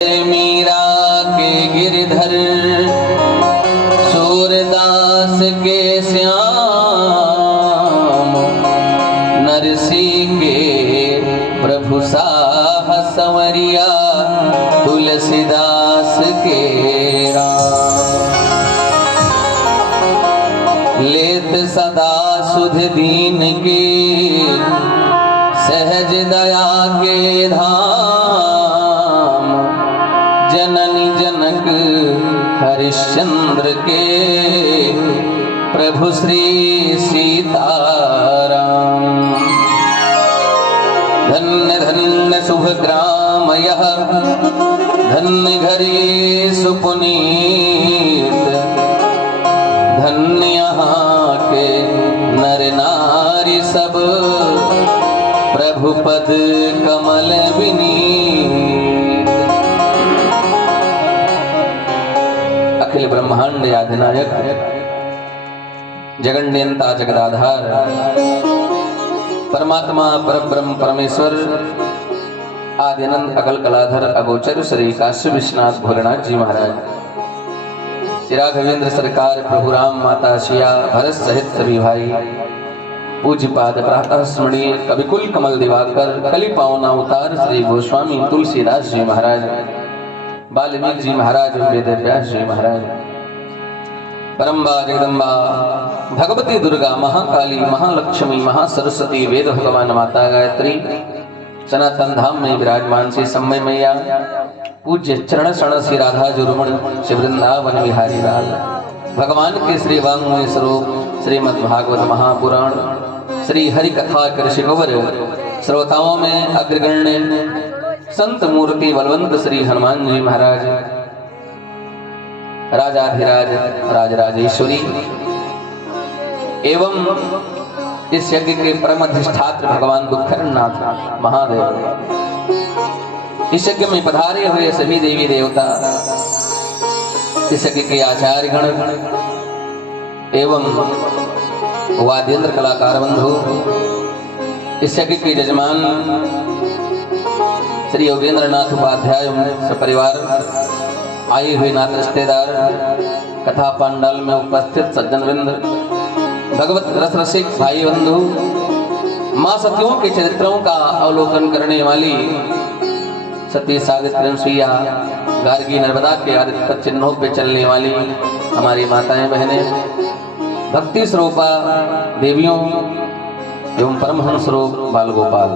मीरा के गिरधर सूरदास के श्याम नरसी के प्रभु साह संवरिया तुलसीदास के राम। लेत सदा सुध दीन की सहज दया के धाम जननी जनक हरिश्चंद्र के प्रभु श्री सीताराम। धन्य धन्य शुभ ग्राम यह धन्य घरी सुपुनीत धन्य यहाँ के नर नारी सब प्रभु पद कमल विनीत। अखिल ब्रह्मांड आधिनायक जगन्यंता जगदाधार परमात्मा परब्रह्म परमेश्वर आद्यनंद अकल कलाधर अगोचर श्री काशी विश्वनाथ भोलेनाथ जी महाराज, श्री राघवेंद्र सरकार, प्रभु राम, माता सिया, भरत सहित सभी भाई, पूज्य पाद प्रातः स्मरणीय कविकुल कमल दिवाकर कलि पावना अवतार श्री गोस्वामी तुलसीदास जी महाराज, वाल्मीकि जी महाराज, वेद व्यास जी महाराज, परम्बा जगदम्बा भगवती दुर्गा, महाकाली, महालक्ष्मी, महासरस्वती, वेद भगवान माता गायत्री, सनातन धाम में विराजमान श्री समय मैया, पूज्य चरण शरण श्री राधा जुर्मण श्री वृंदावन बिहारी लाल, भगवान के श्री वांग्मय स्वरूप श्रीमद् भागवत महापुराण, श्री हरि कथा कृषिकवर, श्रोताओं में अग्रगण्य संत मूर्ति बलवंत श्री हनुमान जी महाराज, राजाधिराज राजराजेश्वरी एवं इस यज्ञ के परम अधिष्ठात्र भगवान दुखहरनाथ महादेव, इस यज्ञ में पधारे हुए सभी देवी देवता, इस यज्ञ के आचार्य गण एवं वाद्यंत्र कलाकार बंधु, इस यज्ञ के यजमान श्री योगेंद्र नाथ उपाध्याय परिवार, आए हुए नाथ रिश्तेदार, कथा पंडाल में उपस्थित सज्जन वृंद, भगवत रस रसिक भाई बंधु, मां सतियों के चरित्रों का अवलोकन करने वाली सती सावित्री सुइया गार्गी नर्मदा के आदित्य चिन्हों पे चलने वाली हमारी माताएं बहनें, भक्ति स्वरूपा देवियों एवं परमहंस स्वरूप बाल गोपाल,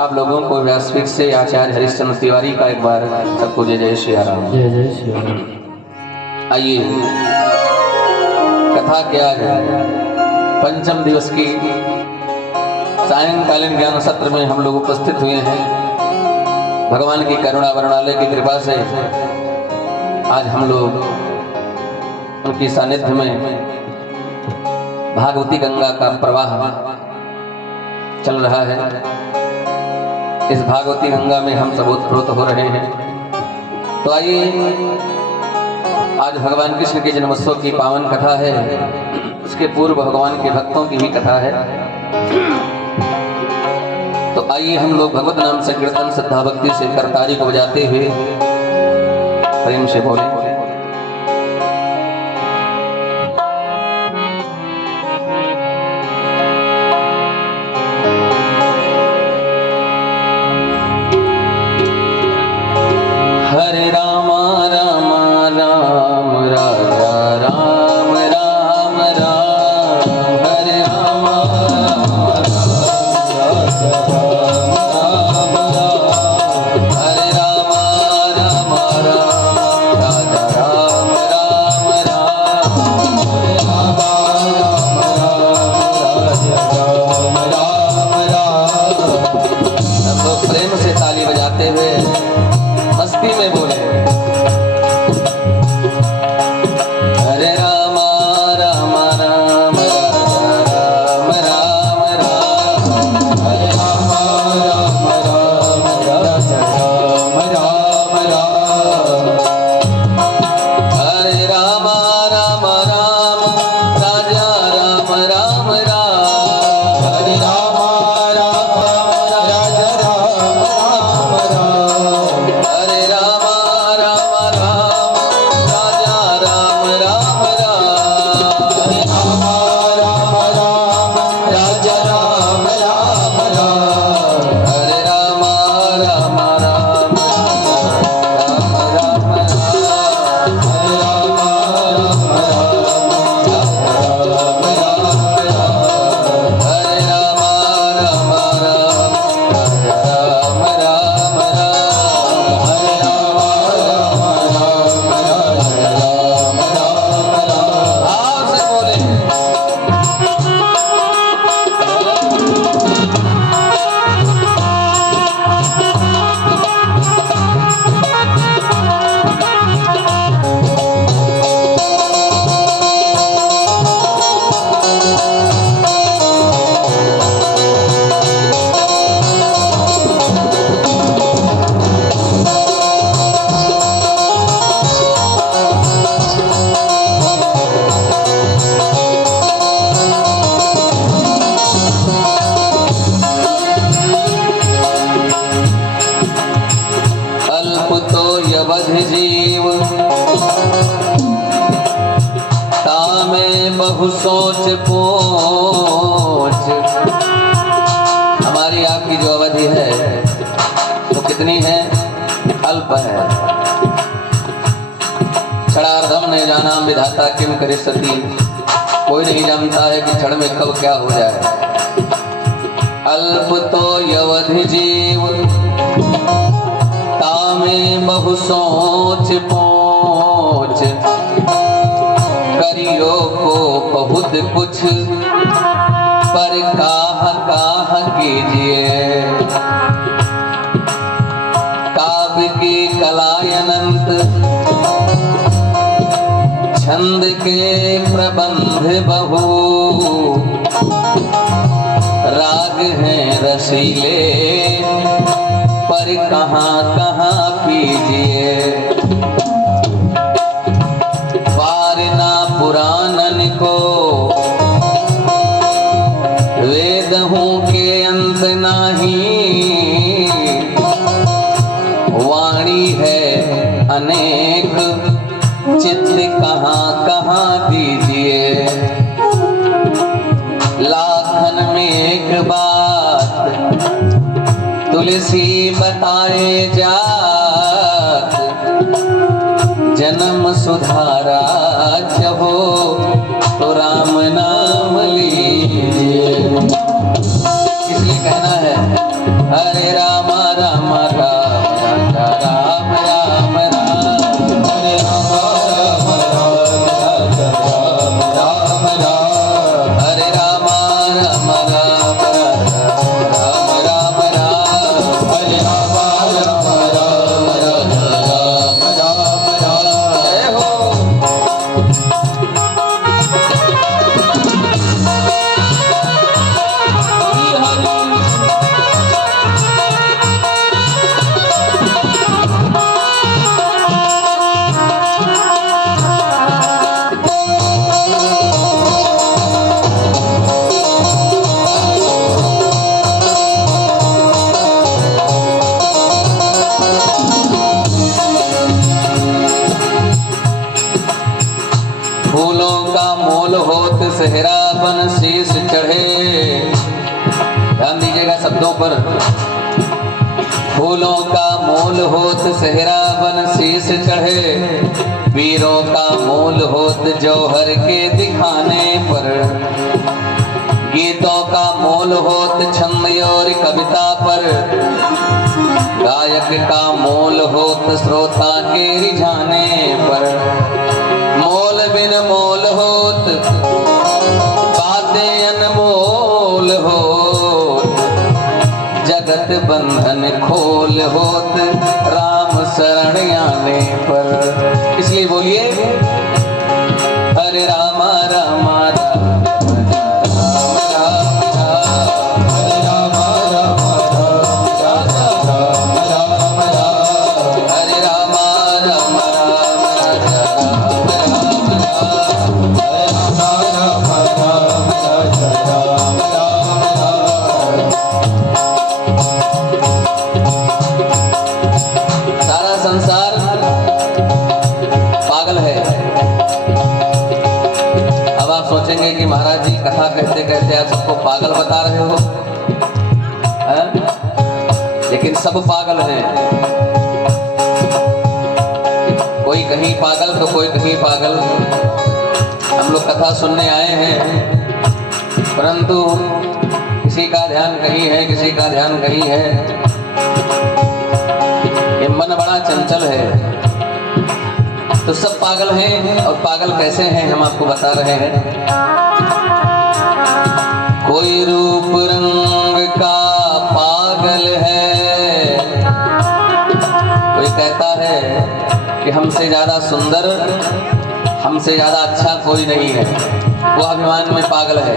आप लोगों को व्यासपीठ से आचार्य हरिश्चंद्र तिवारी का एक बार सबको जय जय श्री राम। जय जय श्री राम। आइए कथा क्या है, पंचम दिवस की सायंकालीन ज्ञान सत्र में हम लोग उपस्थित हुए हैं। भगवान की करुणा वरुणालय की कृपा से आज हम लोग उनकी सानिध्य में भागवती गंगा का प्रवाह चल रहा है। इस भागवती गंगा में हम सब ओतप्रोत हो रहे हैं। तो आइए आज भगवान कृष्ण के जन्मोत्सव की पावन कथा है, उसके पूर्व भगवान के भक्तों की भी कथा है। तो आइए हम लोग भगवत नाम संकीर्तन श्रद्धा भक्ति से करतारी को बजाते हुए प्रेम से बोले। हरे राम राम राम राजा राम राम राम, हरे राम राम राजा राम राम, हरे राम राम राम राजा राम राम राम, हरे राम राम राजा राम राम राम। सब लोग प्रेम से ताली बजाते हुए मस्ती में बोले, हरे राम राम राम राम राम राम, हरे राम राम राम राम राम राम, हरे राम राम राम राजा राम राम राम, हरे राम राम राजा राम राम राम, हरे राम अवधि जीव तामे बहु सोच पोच। हमारी आपकी जो अवधि है वो कितनी है? अल्प है। क्षणार्धम ने जाना विधाता किम करिष्यति। कोई नहीं जानता है कि क्षण में कब क्या हो जाए। अल्प तो यवधि जीव तामे बहु सोच पोच। करियो को बहुत कुछ पर काह कीजिए। काव्य की कलायनंत छंद के प्रबंध बहु। राग हैं रसीले पर कहाँ पीजिए। वारना पुराणन को वेद हूँ के अंत नहीं। वाणी है अनेक चित्त कहाँ दीजिए। लाखन में एक बात तुलसी बताए जात। जन्म सुधारा जब तो राम नाम लीजिए। इसलिए कहना है हरे राम राम राम राम राम राम हरे राम राम राम राम राम राम हरे राम राम राम राम राम राम हरे राम राम राम राम राम राम। जय हो। फूलों का मोल होत सेहरा बन शीश चढ़े। ध्यान दीजिएगा शब्दों पर। फूलों का मोल होत सेहरा बन शीश चढ़े। वीरों का मोल होत जौहर के दिखाने पर। गीतों का मोल होत छंद और कविता पर। गायक का मोल होत श्रोता के रिझाने पर। मोल बिन मोल होत बातें अनमोल होत। जगत बंधन खोल होत राम शरण आने पर। इसलिए बोलिए हरे राम राम कि महाराज जी कथा कहते कहते आप सबको पागल बता रहे हो है? लेकिन सब पागल हैं। कोई कहीं पागल तो कोई कहीं पागल। हम लोग कथा सुनने आए हैं परंतु किसी का ध्यान कहीं है किसी का ध्यान कहीं है। ये मन बड़ा चंचल है। तो सब पागल हैं और पागल कैसे हैं हम आपको बता रहे हैं। कोई रूप रंग का पागल है। कोई कहता है कि हमसे ज्यादा सुंदर हमसे ज्यादा अच्छा कोई नहीं है। वो अभिमान में पागल है।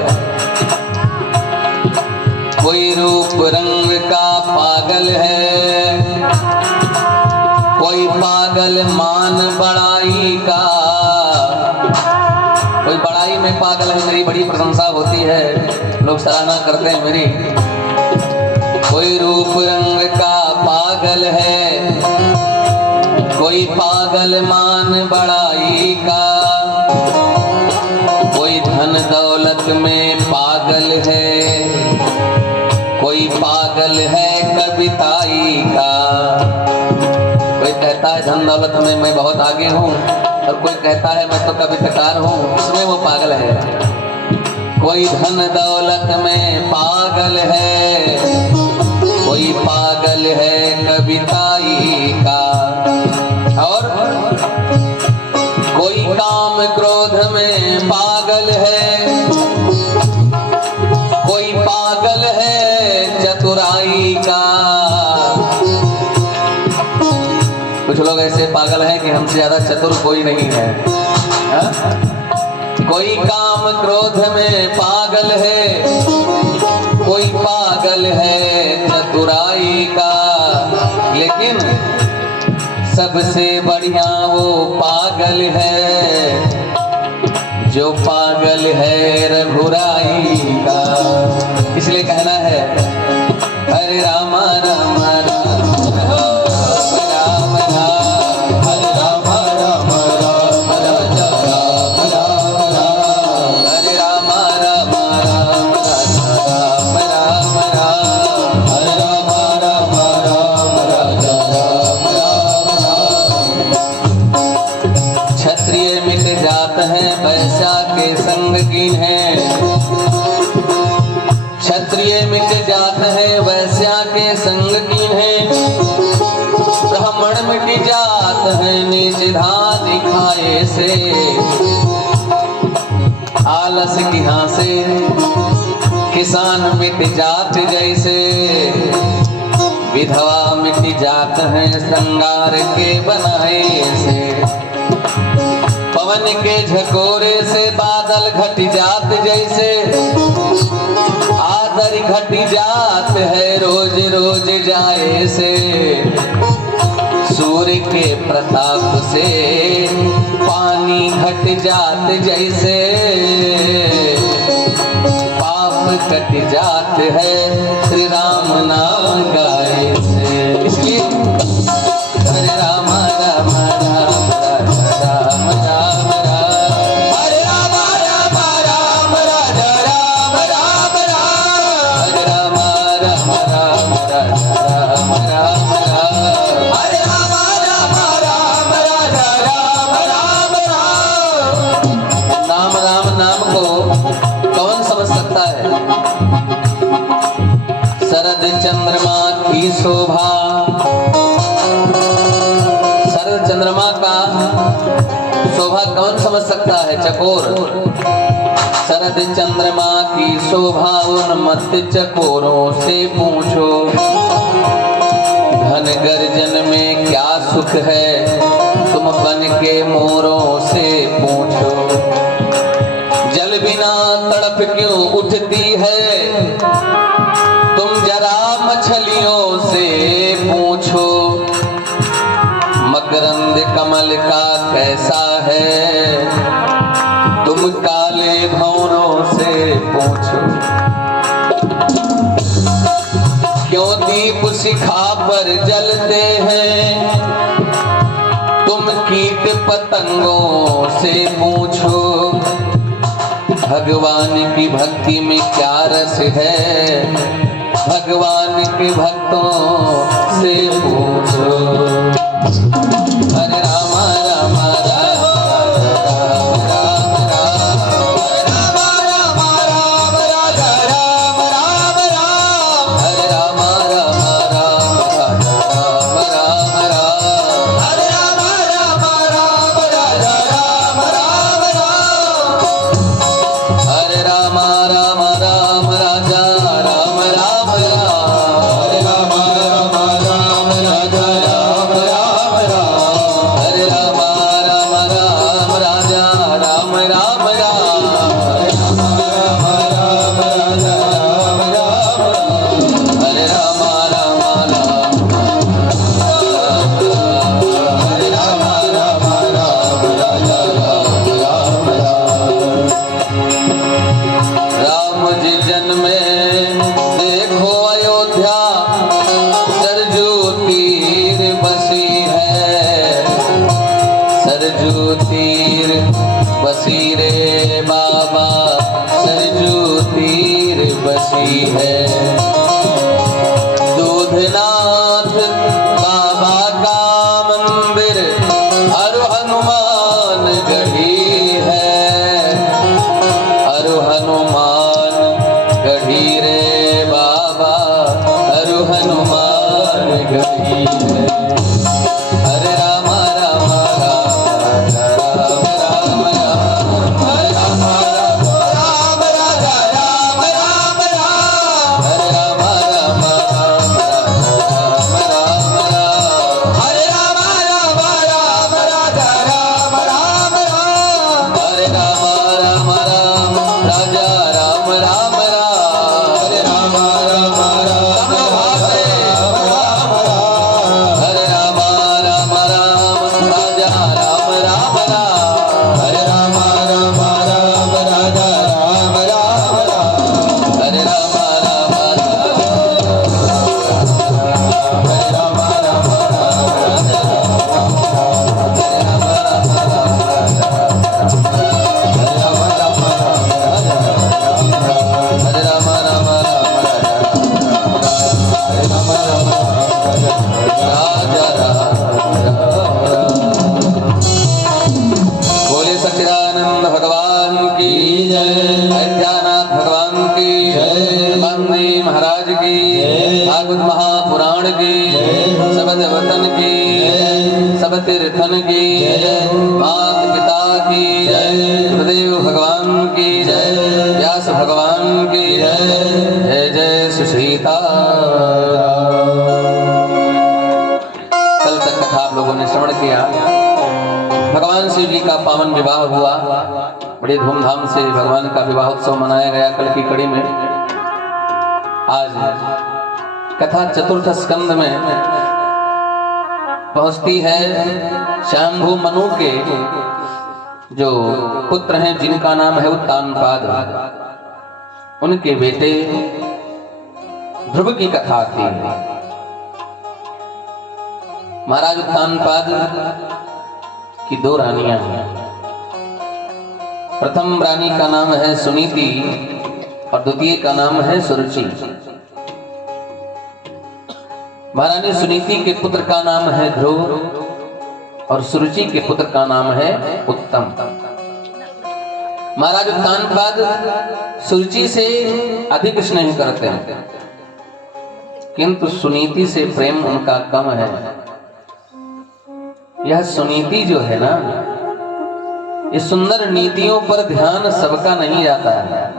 कोई रूप रंग का पागल है। कोई पागल मान बड़ाई का। कोई बड़ाई में पागल है। मेरी बड़ी प्रशंसा होती है लोग सराहना करते हैं मेरी। कोई रूप रंग का पागल है। कोई पागल मान बड़ाई का, कोई धन दौलत में पागल है, कोई पागल है कविताई का। कोई कहता है धन दौलत में मैं बहुत आगे हूँ, और कोई कहता है मैं तो कविताकार हूँ, उसमें वो पागल है। कोई धन दौलत में पागल है, कोई पागल है कविताई का, और कोई काम क्रोध में पागल है, कोई पागल है चतुराई का। कुछ लोग ऐसे पागल हैं कि हमसे ज्यादा चतुर कोई नहीं है, हा? कोई काम क्रोध में पागल है, कोई पागल है चतुराई का, लेकिन सबसे बढ़िया वो पागल है जो पागल है रघुराई का। इसलिए कहना है हरे राम राम राम राम राम, हरे राम राम राम राम राम राम, हरे राम राम राम राम राम राम, हरे राम राम राम राम राम। क्षत्रिय मिट जात हैं वैश्या के संगीन है, क्षत्रिय मिट जात है वैश्या के संगीन है, ब्राह्मण मिट जात है नीच धान दिखाए से, आलस की हाँ से किसान मिट जात जैसे, विधवा मिट जात है श्रृंगार के बनाए से, पवन के झकोरे से बादल घट जात जैसे, आदर घट जात है रोज रोज जाए से, सूर्य के प्रताप से पानी घट जात जैसे, पाप कट जात है श्री राम नाम गाए से। इसलिए हरे राम राम राम राम राम राम, हरे राम राम राम राम राम राम, हरे राम राम राम राम राम राम, हरे राम राम राम राम राम राम। नाम राम नाम को कौन समझ सकता है? शरद चंद्रमा की शोभा, शरद चंद्रमा का शोभा कौन समझ सकता है? चकोर। शरद चंद्रमा की शोभा उन्मत्त चकोरों से पूछो, घन गर्जन में क्या सुख है तुम बन के मोरों से पूछो, जल बिना तड़प क्यों उठती है तुम जरा मछलियों से पूछो, मकरंद कमल का कैसा है तुम काले भंवरों से पूछो, क्यों दीप शिखा पर जलते हैं तुम कीट पतंगों से पूछो, भगवान की भक्ति में क्या रस है भगवान के भक्तों से पूछो। हरे राम राम राम राम राम राम, राम राम राम राम राम राम, हरे राम राम राम राम राम राम, हरे राम राम राम राम राम राम, हरे राम राम राम राजा राम राम राम, हरे राम राम राम राजा राम सरजू तीर बसी रे बाबा, सरजू तीर बसी है। दूधनाथ बाबा का मंदिर अरु हनुमान गढ़ी है, अरु हनुमान गढ़ी रे बाबा, अरु हनुमान गढ़ी है। हरे राम राम राम राम राम राम, हरे राम राम राम राजा राम राम राम, हरे राम राम राम राम राम राम, हरे राम राम राम राजा राम राम राम, हरे राम राम राम राजा राम राम राम, हरे राम राम राम हरे राम राम, हरे राम राम राम राजा राम राम राम, हरे राम राम राम राजा राम राम राम, हरे राम राम हरे राम राम राजा हरे राम हरे राम राम राजा बोले सच्चिदानंद भगवान की जय, अयोध्यानाथ भगवान की जय, गांधी महाराज की, भागवत महापुराण की, सब देवतन की, सब तीर्थन की, माता पिता की जय, गुरुदेव भगवान की जय, व्यास भगवान की जय, जय जय श्री सीताराम। कल तक कथा आप लोगों ने श्रवण किया। भगवान शिव जी का पावन विवाह हुआ, बड़े धूमधाम से भगवान का विवाह उत्सव मनाया गया। कल की कड़ी में आज कथा चतुर्थ स्कंद में पहुंचती है। शंभु मनु के जो पुत्र हैं जिनका नाम है उत्तानपाद, उनके बेटे ध्रुव की कथा आती है। महाराज उत्तानपाद की दो रानियां हैं। प्रथम रानी का नाम है सुनीति और द्वितीय का नाम है सुरुचि। महारानी सुनीति के पुत्र का नाम है ध्रुव और सुरुचि के पुत्र का नाम है उत्तम। महाराज उत्तानपाद सुरुचि से अधिक स्नेह करते हैं, किंतु सुनीति से प्रेम उनका कम है। यह सुनीति जो है ना, ये सुंदर नीतियों पर ध्यान सबका नहीं जाता है।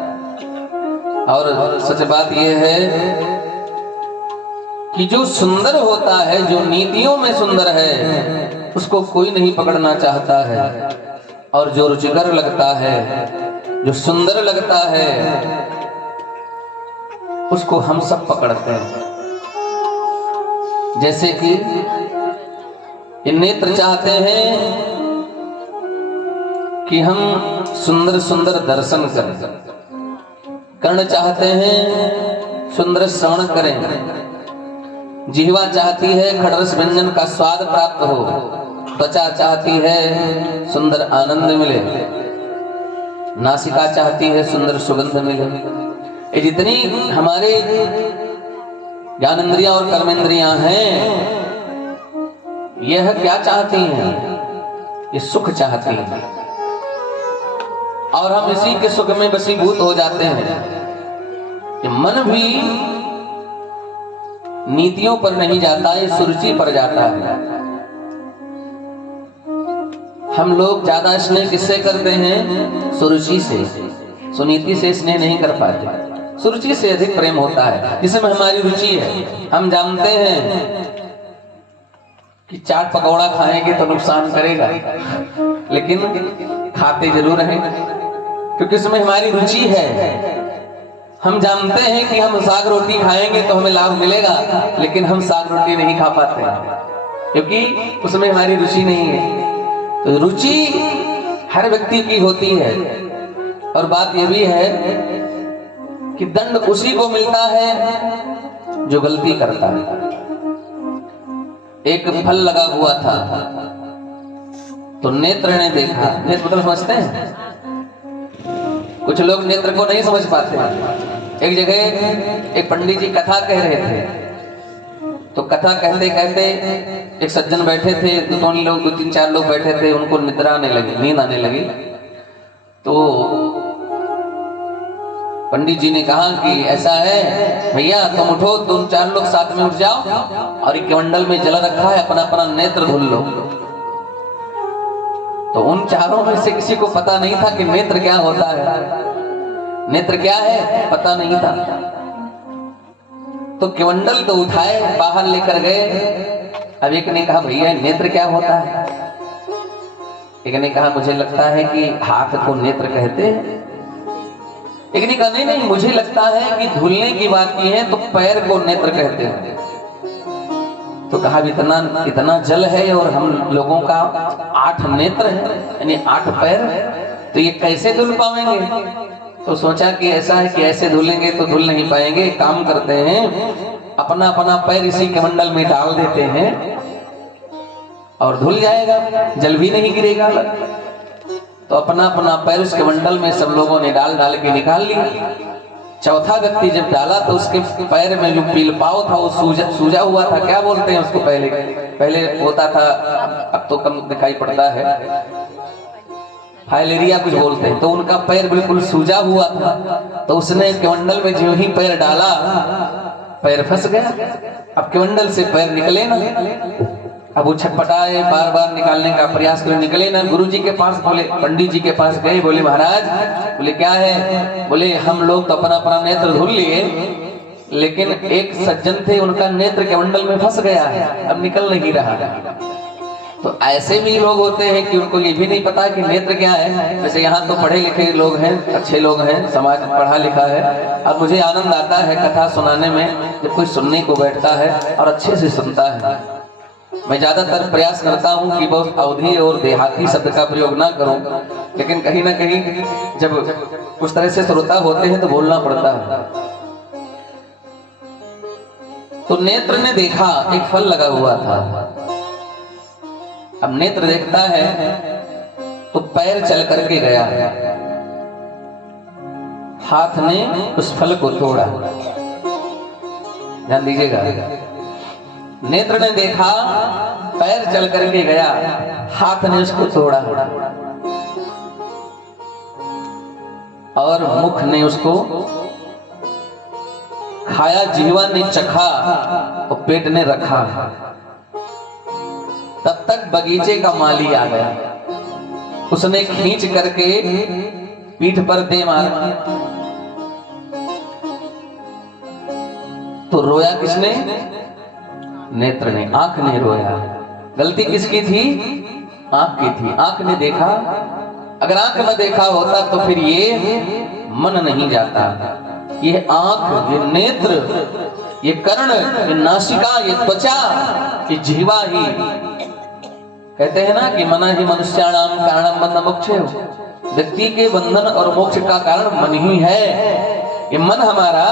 और सच बात यह है कि जो सुंदर होता है, जो नीतियों में सुंदर है, उसको कोई नहीं पकड़ना चाहता है। और जो रुचिकर लगता है, जो सुंदर लगता है, उसको हम सब पकड़ते हैं। जैसे कि ये नेत्र चाहते हैं कि हम सुंदर सुंदर दर्शन करें, कर्ण चाहते हैं सुंदर श्रवण करें, जिह्वा चाहती है खड़रस व्यंजन का स्वाद प्राप्त हो, त्वचा चाहती है सुंदर आनंद मिले, नासिका चाहती है सुंदर सुगंध मिले। ये जितनी हमारे ज्ञानेंद्रियां और कर्मेंद्रियां हैं, यह क्या चाहती हैं? ये सुख चाहती हैं। और हम इसी के सुख में वशीभूत हो जाते हैं। ये मन भी नीतियों पर नहीं जाता, ये सुरुचि पर जाता है। हम लोग ज्यादा स्नेह किससे करते हैं? सुरुचि से। सुनीति से स्नेह नहीं कर पाते, सुरुचि से अधिक प्रेम होता है, जिसमें हमारी रुचि है। हम जानते हैं कि चाट पकौड़ा खाएंगे तो नुकसान करेगा, लेकिन खाते जरूर हैं क्योंकि इसमें हमारी रुचि है। हम जानते हैं कि हम साग रोटी खाएंगे तो हमें लाभ मिलेगा, लेकिन हम साग रोटी नहीं खा पाते क्योंकि उसमें हमारी रुचि नहीं है। तो रुचि हर व्यक्ति की होती है। और बात यह भी है कि दंड उसी को मिलता है जो गलती करता है। एक फल लगा हुआ था, तो नेत्र ने देखा, नेत्र मतलब समझते हैं? कुछ लोग नेत्र को नहीं समझ पाते। एक जगह एक पंडित जी कथा कह रहे थे, तो कथा कहते कहते एक सज्जन बैठे थे, दो तीन चार लोग बैठे थे, उनको निद्रा आने लगी, नींद आने लगी। तो पंडित जी ने कहा कि ऐसा है भैया, तुम उठो, तुम चार लोग साथ में उठ जाओ और एक कमंडल में जल रखा है, अपना अपना नेत्र धुल लो। तो उन चारों में से किसी को पता नहीं था कि नेत्र क्या होता है, नेत्र क्या है पता नहीं था। तो कमंडल तो उठाए, बाहर लेकर गए। अब एक ने कहा भैया नेत्र क्या होता है? एक ने कहा मुझे लगता है कि हाथ को नेत्र कहते हैं। एक ने कहा नहीं नहीं, मुझे लगता है कि धुलने की बात की है तो पैर को नेत्र कहते हैं। तो कहा इतना जल है और हम लोगों का 8 नेत्र है, यानी 8 पैर, तो ये कैसे धुल पाएंगे? तो सोचा कि ऐसा है कि ऐसे धुलेंगे तो धुल नहीं पाएंगे, काम करते हैं अपना अपना पैर इसी कमंडल में डाल देते हैं और धुल जाएगा, जल भी नहीं गिरेगा। तो अपना अपना पैर उस कमंडल में सब लोगों ने डाल डाल के निकाल लिया। चौथा व्यक्ति जब डाला तो उसके पैर में जो पीलपाव था वो सूजा हुआ था। क्या बोलते हैं उसको? पहले होता था, अब तो कम दिखाई पड़ता है, फाइलेरिया कुछ बोलते हैं। तो उनका पैर बिल्कुल सूजा हुआ था। तो उसने कमंडल में जो ही पैर डाला, पैर फंस गया। अब कमंडल से पैर निकले ना, अब वो छटपटाए, बार बार निकालने का प्रयास करे, निकले ना। गुरु जी के पास बोले, पंडित जी के पास गए, बोले महाराज, बोले क्या है? बोले हम लोग तो अपना अपना नेत्र धुल लिए, लेकिन एक सज्जन थे उनका नेत्र कमंडल में फंस गया है, अब निकल नहीं रहा। तो ऐसे भी लोग होते हैं कि उनको ये भी नहीं पता कि नेत्र क्या है। वैसे यहाँ तो पढ़े लिखे लोग हैं, अच्छे लोग हैं, समाज पढ़ा लिखा है, और मुझे आनंद आता है कथा सुनाने में जब कोई सुनने को बैठता है और अच्छे से सुनता है। मैं ज्यादातर प्रयास करता हूँ कि बहुत अवधि और देहाती शब्द का प्रयोग ना करूं, लेकिन कहीं ना कहीं जब उस तरह से श्रोता होते हैं तो बोलना पड़ता है। तो नेत्र ने देखा एक फल लगा हुआ था। अब नेत्र देखता है तो पैर चल करके गया, हाथ ने उस फल को तोड़ा। ध्यान दीजिएगा, नेत्र ने देखा, पैर चल करके गया, हाथ ने उसको तोड़ा और मुख ने उसको खाया, जीवा ने चखा और पेट ने रखा। तब तक बगीचे का माली आ गया, उसने खींच करके पीठ पर दे मारा। तो रोया किसने? नेत्र ने, आंख ने रोया। गलती किसकी थी? आंख की थी। आंख ने देखा, अगर आंख न देखा होता तो फिर ये मन नहीं जाता। ये आंख, ये नेत्र, ये कर्ण, ये नासिका, ये त्वचा, ये जीवा ही, कहते हैं ना कि मना ही मनुष्याणाम कारणम बंध मोक्षे, व्यक्ति के बंधन और मोक्ष का कारण मन ही है। ये मन हमारा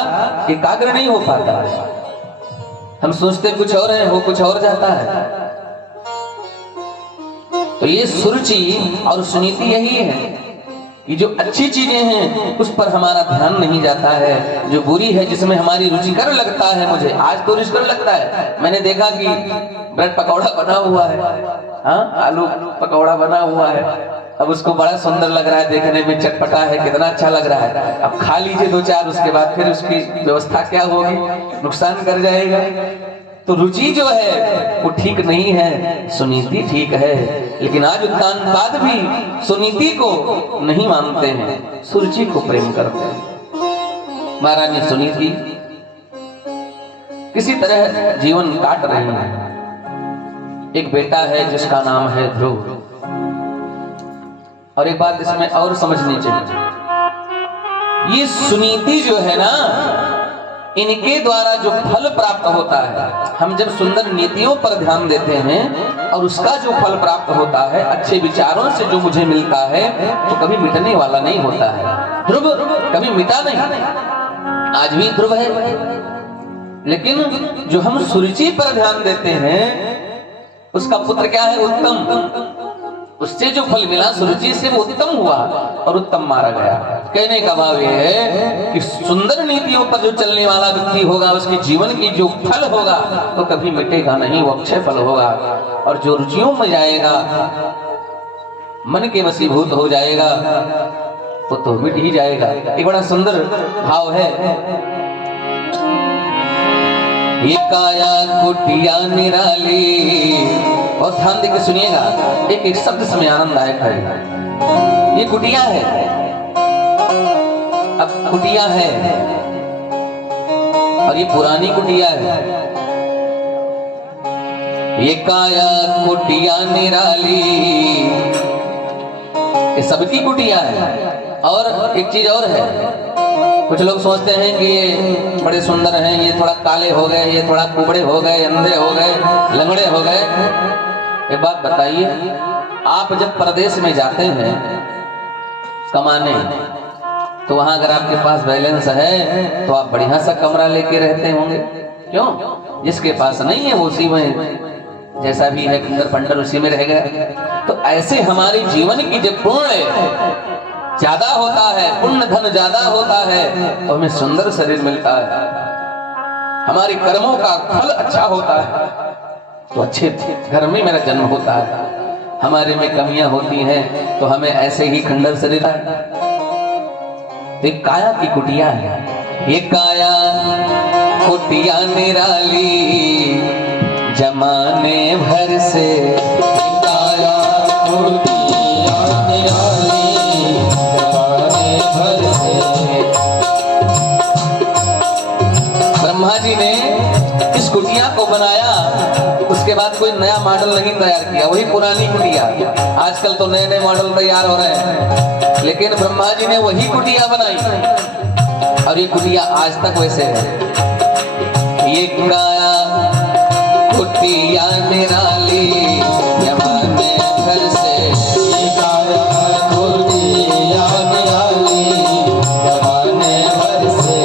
एकाग्र नहीं हो पाता, हम सोचते कुछ और है, वो कुछ और जाता है। तो ये सुरुचि और सुनीति यही है कि जो अच्छी चीजें हैं उस पर हमारा ध्यान नहीं जाता है, जो बुरी है जिसमें हमारी रुचिकर लगता है, मुझे आज तो रुचिकर लगता है। मैंने देखा कि ब्रेड पकौड़ा बना हुआ है, हाँ, आलू पकौड़ा बना हुआ है, अब उसको बड़ा सुंदर लग रहा है, देखने में चटपटा है, कितना अच्छा लग रहा है। अब खा लीजिए 2-4, उसके बाद फिर उसकी व्यवस्था क्या होगी, नुकसान कर जाएगा। तो रुचि जो है वो ठीक नहीं है, सुनीति ठीक है। लेकिन आज उत्तानपाद भी सुनीति को नहीं मानते हैं, सुरुचि को प्रेम करते हैं। महारानी सुनीति किसी तरह जीवन काट रही है। एक बेटा है जिसका नाम है ध्रुव। और एक बात इसमें और समझनी चाहिए, ये सुनीति जो है ना, इनके द्वारा जो फल प्राप्त होता है, हम जब सुंदर नीतियों पर ध्यान देते हैं और उसका जो फल प्राप्त होता है, अच्छे विचारों से जो मुझे मिलता है, तो कभी मिटने वाला नहीं होता है। ध्रुव कभी मिटा नहीं, आज भी ध्रुव है। लेकिन जो हम सुरुचि पर ध्यान देते हैं, उसका पुत्र क्या है? उत्तम। उससे जो फल मिला सुरुचि से वो उत्तम हुआ और उत्तम मारा गया। कहने का भाव ये है कि सुंदर नीतियों पर जो चलने वाला व्यक्ति होगा उसके जीवन की जो फल होगा वो कभी मिटेगा नहीं, वो अक्षय फल होगा। और जो रुचियों में जाएगा, मन के वशीभूत हो जाएगा, वो तो मिट ही जाएगा। एक बड़ा सुंदर भाव है, ये काया कुटिया निराली। और ध्यान देकर सुनिएगा, एक एक शब्द समय आनंददायक है। ये कुटिया है, अब कुटिया है और ये पुरानी कुटिया है। ये काया कुटिया निराली, ये सबकी कुटिया है। और एक चीज और है, कुछ लोग सोचते हैं कि ये बड़े सुंदर हैं, ये थोड़ा काले हो गए, ये थोड़ा कुबड़े हो गए, अंधे हो गए, लंगड़े हो गए। एक बात बताइए, आप जब परदेश में जाते हैं कमाने, तो वहां अगर आपके पास बैलेंस है तो आप बढ़िया सा कमरा लेके रहते होंगे। क्यों? जिसके पास नहीं है वो उसी में जैसा भी है खंडर पंडर उसी में रह गया। तो ऐसे हमारे जीवन की जब पुण्य ज्यादा होता है, पुण्य धन ज्यादा होता है, तो हमें सुंदर शरीर मिलता है, हमारे कर्मों का फल अच्छा होता है, तो अच्छे घर में मेरा जन्म होता है। हमारे में कमियां होती हैं तो हमें ऐसे ही खंडर शरीर है। एक काया की कुटिया है, ये काया कुटिया निराली जमाने भर से। काया कुटिया निराली जमाने भर से। ब्रह्मा जी ने इस कुटिया को बनाया, उसके बाद कोई नया मॉडल नहीं तैयार किया, वही पुरानी कुटिया। आजकल तो नए नए मॉडल तैयार हो रहे हैं, लेकिन ब्रह्मा जी ने वही कुटिया बनाई और ये कुटिया आज तक वैसे है। ये काया कुटिया निराली जमाने भर से। ये काया कुटिया निराली जमाने भर से।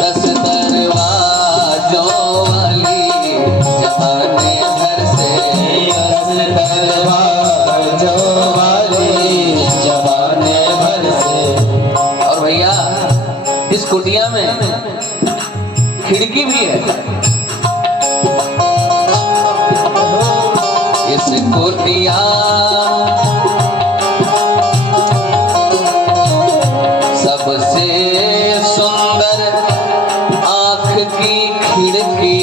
10 दरवाजों वाली जमाने भर से। 10 दरवाजों वाली जमाने भर से। और भैया इस कुटिया में खिड़की भी है। इस कुटिया सबसे सुंदर आँख की खिड़की।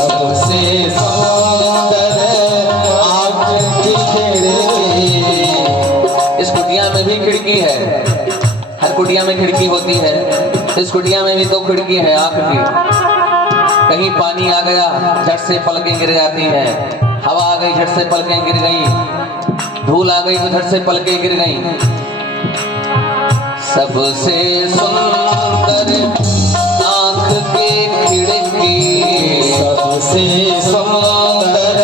सबसे सुंदर आँख की खिड़की। इस कुटिया में भी खिड़की है, हर कुटिया में खिड़की होती है। इस कुटिया में भी 2 खिड़की है आँख की। कहीं पानी आ गया झट से पलकें गिर जाती हैं, हवा आ गई झट से पलकें गिर गई, धूल आ गई तो झट से पलकें गिर गई। सबसे सुंदर आँख की खिड़की। सबसे सुंदर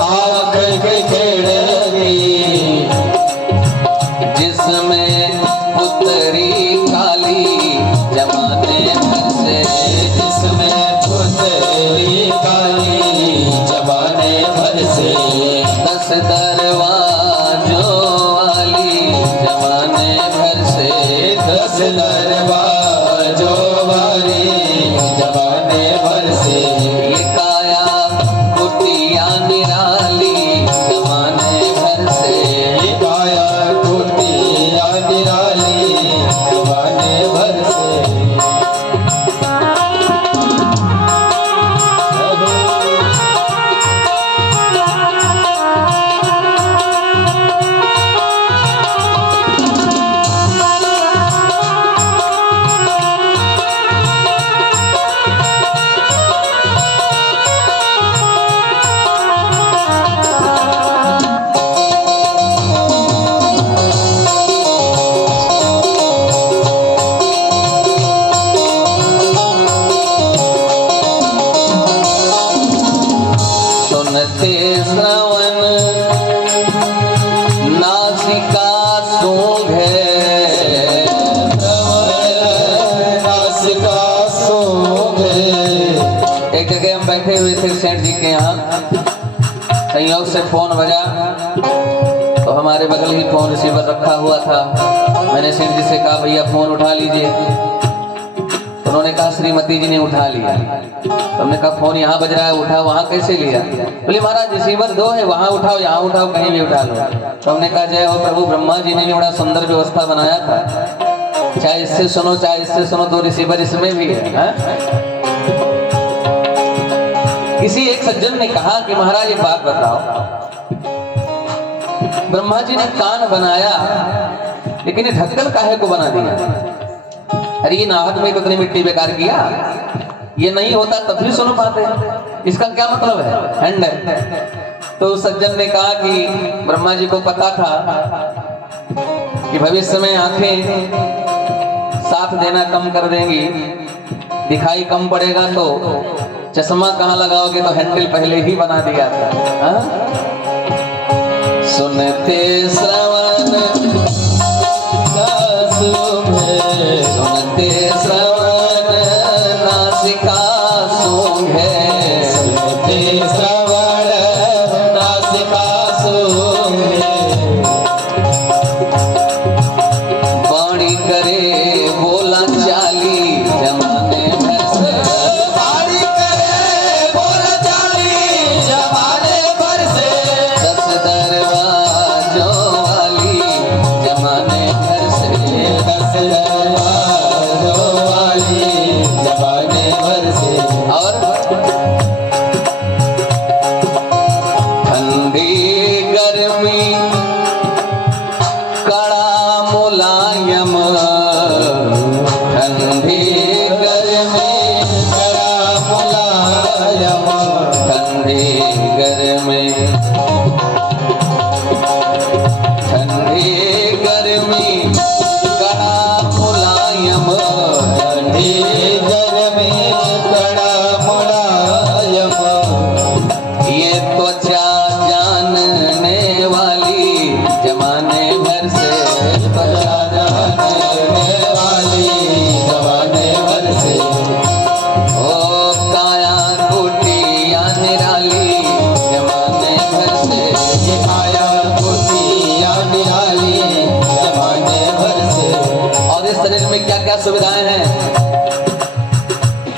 आँख की खिड़की जिसमें पुतरी काली जमाने भर से। जिसमें पुतरी काली जमाने भर से। 10 दरवाजों वाली जमाने भर से। 10 दरवाजों वाली जमाने भर से। ये काया कुटिया निराली जमाने भर से। ये काया कुटिया निराली जमाने भर से। सुनते श्रवण नासिका सूंघे। नासिका सूंघे। एक जगह हम बैठे हुए थे सेठ जी के यहाँ, संयोग से फोन बजा, तो हमारे बगल ही फोन रिसीवर रखा हुआ था। मैंने सेठ जी से कहा भैया फोन उठा लीजिए। तो उन्होंने कहा श्रीमती जी ने उठा लिया। तो हमने कहा फोन यहाँ बज रहा है, उठा, वहाँ कैसे लिया? बोले महाराज रिसीवर दो है, वहाँ उठाओ यहाँ उठाओ कहीं भी उठा लो। तो हमने कहा जय हो प्रभु, ब्रह्मा जी ने भी बड़ा सुंदर व्यवस्था बनाया था, चाहे इससे सुनो चाहे इससे सुनो, तो रिसीवर इसमें भी है। किसी एक सज्जन ने कहा कि महाराज एक बात बताओ, ब्रह्मा जी ने कान बनाया लेकिन ये ढक्कन काहे को बना दिया? अरे ये नाहक में तो इतनी मिट्टी बेकार किया, ये नहीं होता तब भी सुन पाते, इसका क्या मतलब है? हैंड। तो सज्जन ने कहा कि ब्रह्मा जी को पता था कि भविष्य में आंखें साथ देना कम कर देंगी, दिखाई कम पड़ेगा, तो चश्मा कहाँ लगाओगे? तो हैंडल पहले ही बना दिया था। सुनते श्रवण सुनते श्रवण नासिका सूंघे, सुनते श्रवण नासिका सूंघे, वाणी करे बोला चाली जमाने भर से, वाणी करे बोला चाली जमाने भर से, 10 दरवाजों वाली जमाने भर से, 10 दरवाजों वाली जमाने भर से। और ठंडी गर्मी कड़ा मुलायम, ठंडी गर्मी कड़ा मुलायम, ठंडी गर्मी ठंडी गर्मी कड़ा मुलायम, ठंडी गर्मी कड़ा मुलायम, ये त्वचा जानने वाली जमाने भर से, त्वचा जानने वाली जमाने भर से, ओ काया कुटिया निराली जमाने भर से, ये काया कुटिया निराली जमाने भर से। और इस शरीर में क्या क्या सुविधाएं हैं?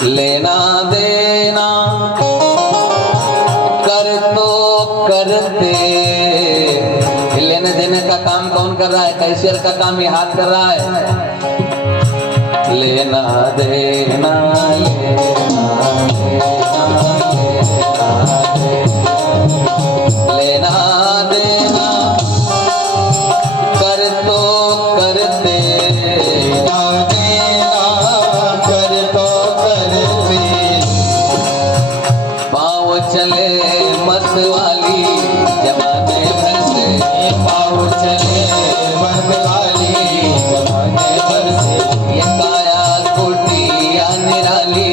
लेना देना कर तो करते, लेने देने का काम कौन कर रहा है? कैशियर का काम ये हाथ कर रहा है। लेना देना लेना देना कर तो करते, लेना देना कर तो करते, पाँव चले मत वाली जमाने भर से, पाँव चले मत वाली जमाने भर से, ये काया कुटिया निराली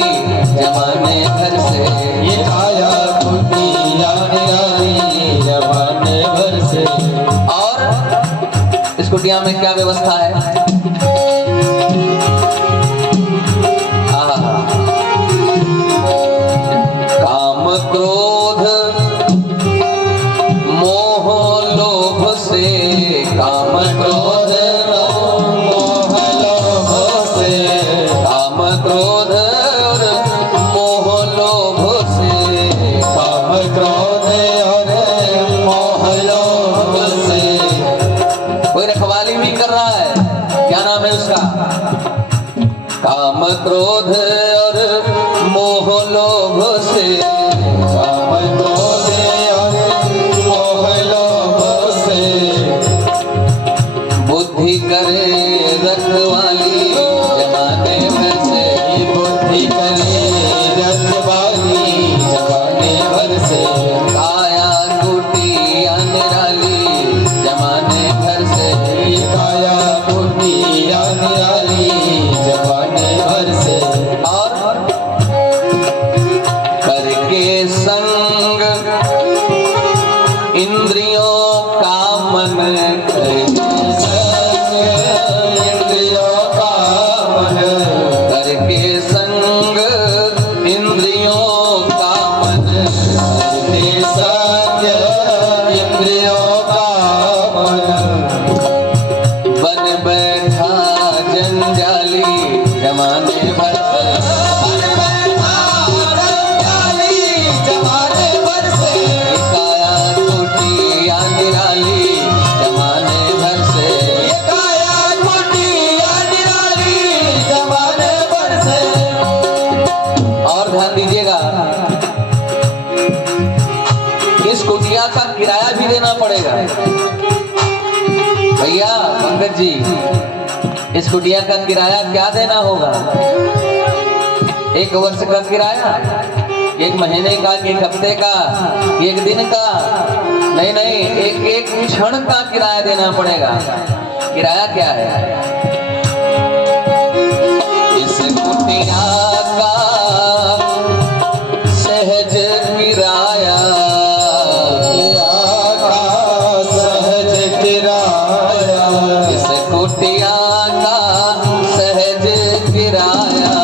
जमाने भर से, ये काया कुटिया निराली जमाने भर से। और इस कुटिया में क्या व्यवस्था है? काम क्रोध मोह लोभ से, काम क्रोध मोह लोभ से, काम क्रोध और मोह लोभ से, काम क्रोध और मोह लोभ से। कोई रखवाली भी कर रहा है, क्या नाम है उसका? काम क्रोध और मोह लोभ से, काम क्रोध और मोह लोभ से, बुद्धि करे रखवाली जमाने भर से, बुद्धि करे रखवाली जमाने भर से, काया कुटिया निराली जमाने भर से, काया कुटिया निराली जमाने भर से। और करके संग इंद्रियों का मन, करके संग इंद्रियों का मन, करके संग इंद्रियों का मन, करके संग इंद्रियों का मन, देना पड़ेगा। भैया पंकज जी, इस कुटिया का किराया क्या देना होगा? 1 वर्ष का किराया, 1 महीने का, 1 हफ्ते का, 1 दिन का? नहीं नहीं, एक क्षण का किराया देना पड़ेगा। किराया क्या है? इस कुटिया का सहज किराया, सहज किराया, इस कुटिया का सहज किराया,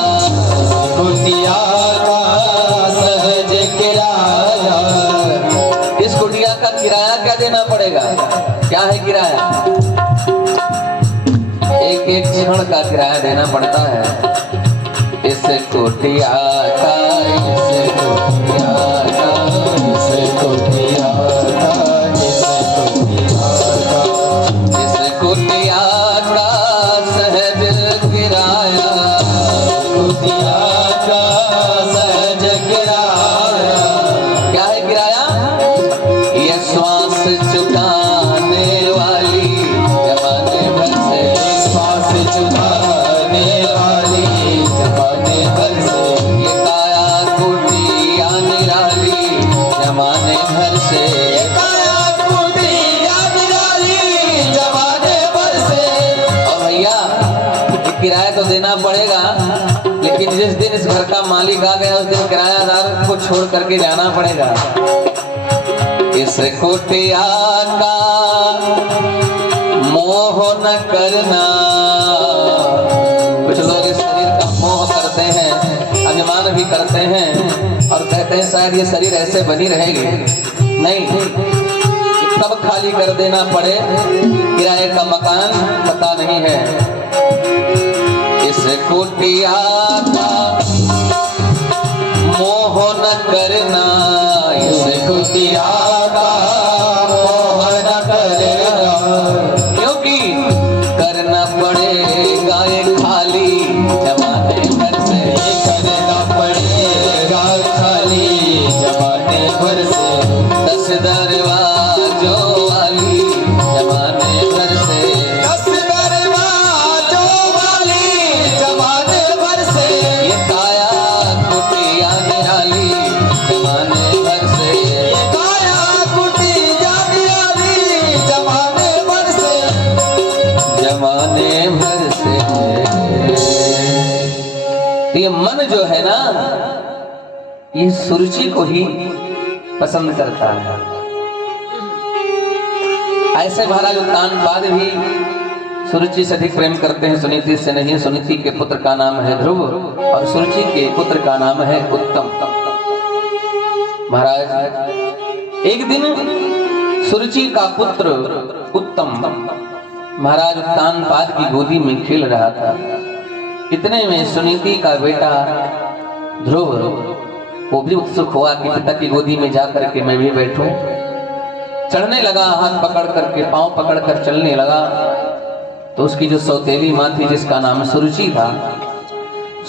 कुटिया का सहज किराया। इस कुटिया का किराया क्या देना पड़ेगा? क्या है किराया? एक क्षण का किराया देना पड़ता है। इस कुटिया का, इस कुटिया का, इस कुटिया का, इस कुटिया का सहज किराया, कुटिया का सहज किराया। क्या है किराया? ये श्वास चुकाने वाली जमाने भर से, श्वास चुकाने वाली जमाने भर से, ये काया कुटिया निराली जमाने भर से, ये काया कुटिया निराली जमाने भर से। और भैया किराया तो देना पड़ेगा, लेकिन जिस दिन इस घर का मालिक आ गया उस दिन किरायादार को छोड़ करके जाना पड़ेगा। इस कुटिया का मोह न करना। कुछ लोग इस शरीर का मोह करते हैं, अभिमान भी करते हैं और कहते हैं शायद ये शरीर ऐसे बनी रहेगी। नहीं, सब खाली कर देना पड़े, किराए का मकान पता नहीं है। इस कुटिया का मोह न करना, इस कुटिया का मोह न करना, क्योंकि करना पड़ेगा ये खाली जमाने भर से, करना पड़ेगा खाली जमाने भर से। 10 दरवाजों वाली जमाने भर से, 10 दरवाजों वाली जमाने भर से, ये काया कुटिया निराली जमाने भर से, ये काया कुटिया निराली जमाने भर से, जमाने भर से। तो ये मन जो है ना, ये सुरुचि को ही पसंद करता है। ऐसे महाराज उत्तानपाद भी सुरुचि से अधिक प्रेम करते हैं, सुनीति से नहीं। सुनीति के पुत्र का नाम है ध्रुव और सुरुचि के पुत्र का नाम है उत्तम। महाराज एक दिन सुरुचि का पुत्र उत्तम महाराज उत्तानपाद की गोदी में खेल रहा था। इतने में सुनीति का बेटा ध्रुव वो भी उत्सुक हुआ कि पिता की गोदी में जाकर के मैं भी बैठूं। चढ़ने लगा, हाथ पकड़ करके, पांव पकड़ कर चलने लगा। तो उसकी जो सौतेली माँ थी जिसका नाम सुरुचि था,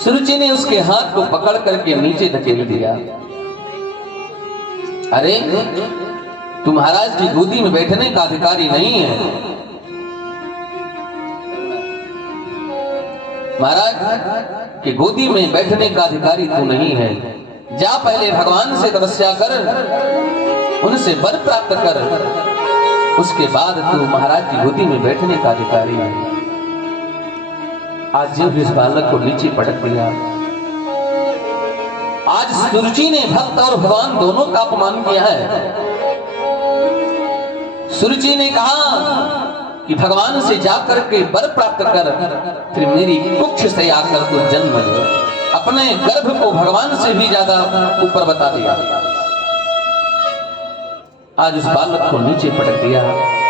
सुरुचि ने उसके हाथ को पकड़ करके नीचे धकेल दिया। अरे तू महाराज की गोदी में बैठने का अधिकारी नहीं है। महाराज की गोदी में बैठने का अधिकारी तू नहीं है। जा पहले भगवान से तपस्या कर, उनसे वर प्राप्त कर, उसके बाद तू महाराज की गोदी में बैठने का अधिकारी है। आज जब इस बालक को नीचे पटक दिया, आज सुरुचि ने भक्त और भगवान दोनों का अपमान किया है। सुरुचि ने कहा कि भगवान से जाकर के वर प्राप्त कर, फिर मेरी कुक्ष से आकर तू जन्म ले। अपने गर्भ को भगवान से भी ज्यादा ऊपर बता दिया। आज उस बालक को नीचे पटक दिया।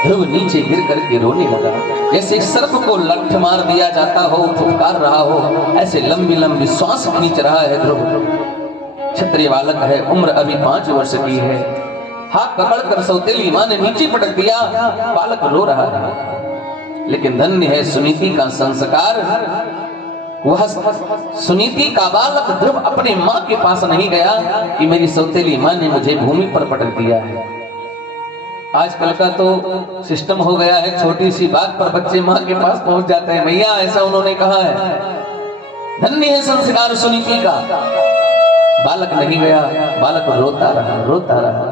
ध्रुव नीचे गिर करके रोने लगा। जैसे सर्प को लठ मार दिया जाता हो, फुफकार रहा हो, ऐसे लंबी लंबी श्वास खींच रहा है ध्रुव। क्षत्रिय बालक है, उम्र अभी 5 वर्ष की है। हाथ पकड़कर सौतेली मां ने नीचे पटक दिया। बालक रो रहा है, लेकिन धन्य है सुनीति का संस्कार। वह सुनीति का बालक ध्रुव अपने मां के पास नहीं गया कि मेरी सौतेली मां ने मुझे भूमि पर पटक दिया है। आजकल का तो सिस्टम हो गया है, छोटी सी बात पर बच्चे माँ के पास पहुंच जाते हैं। मैया ऐसा उन्होंने कहा है। धन्य है संस्कार सुनीति का। बालक नहीं गया, बालक रोता रहा, रोता रहा।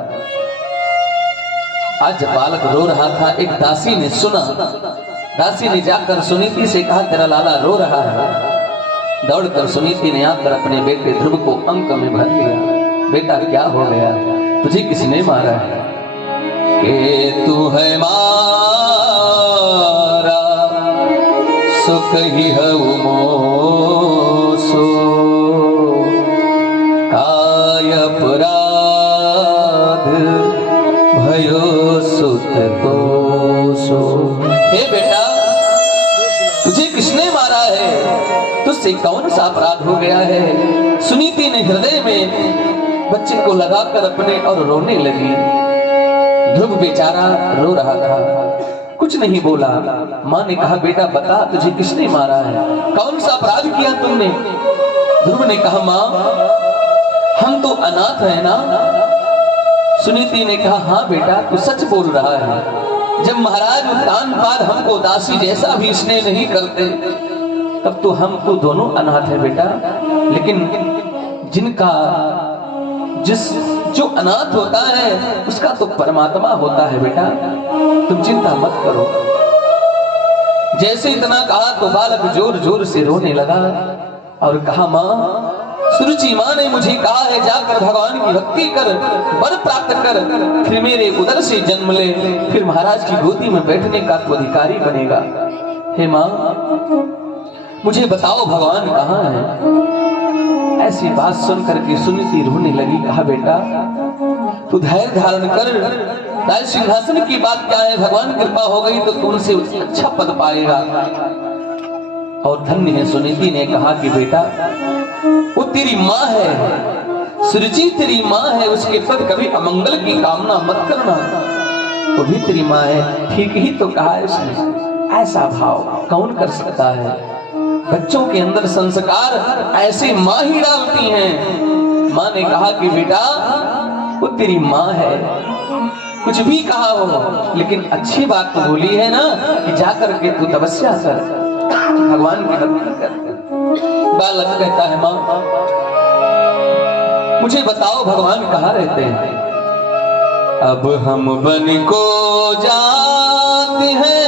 आज जब बालक रो रहा था, एक दासी ने सुना। दासी ने जाकर सुनीति से कहा, तेरा लाला रो रहा है। दौड़कर सुनीति ने आकर अपने बेटे ध्रुव को अंक में भर लिया। बेटा क्या हो गया, तुझे किसने मारा है? के तू है मारा सुख ही हऊ मोसो, काय अपराध भयो सुत को सो। हे बेटा, तुझे किसने मारा है? तुझसे कौन सा अपराध हो गया है? सुनीति ने हृदय में बच्चे को लगाकर अपने और रोने लगी। ध्रुव बेचारा रो रहा था, कुछ नहीं बोला। माँ ने कहा, बेटा बता, तुझे किसने मारा है? कौन सा अपराध किया तुमने? ध्रुव ने कहा, माँ हम तो अनाथ है ना। सुनीति ने कहा, हाँ बेटा तू सच बोल रहा है। जब महाराज उत्तानपाद हमको दासी जैसा भी स्नेह नहीं करते, तब तो हम तो दोनों अनाथ है बेटा। लेकिन जिनका जो अनाथ होता है उसका तो परमात्मा होता है बेटा, तुम चिंता मत करो। जैसे इतना कहा तो बालक जोर जोर से रोने लगा और कहा, माँ सुरुचि माँ ने मुझे कहा है, जाकर भगवान की भक्ति कर, वर प्राप्त कर, फिर मेरे उदर से जन्म ले, फिर महाराज की गोदी में बैठने का तो अधिकारी बनेगा। हे माँ मुझे बताओ भगवान कहाँ है? ऐसी बात सुन करके सुनीति रोने लगी। कहा, बेटा तू धैर्य धारण कर, राज सिंहासन की बात क्या है, भगवान कृपा हो गई तो तुमसे अच्छा पद पाएगा। और धन्य है सुनीति ने कहा कि बेटा वो तेरी माँ है, सुरुचि तेरी माँ है, उसके पद कभी अमंगल की कामना मत करना। वो भी तेरी माँ है। ठीक ही तो कहा है उसने। ऐसा भाव कौन कर सकता है? बच्चों के अंदर संस्कार ऐसे माँ ही डालती हैं। माँ ने कहा कि बेटा वो तेरी माँ है, कुछ भी कहा हो, लेकिन अच्छी बात तो बोली है ना कि जाकर के तू तपस्या कर, भगवान की भक्ति कर। बालक कहता है, माँ मुझे बताओ भगवान कहाँ रहते हैं? अब हम बन को जाते हैं,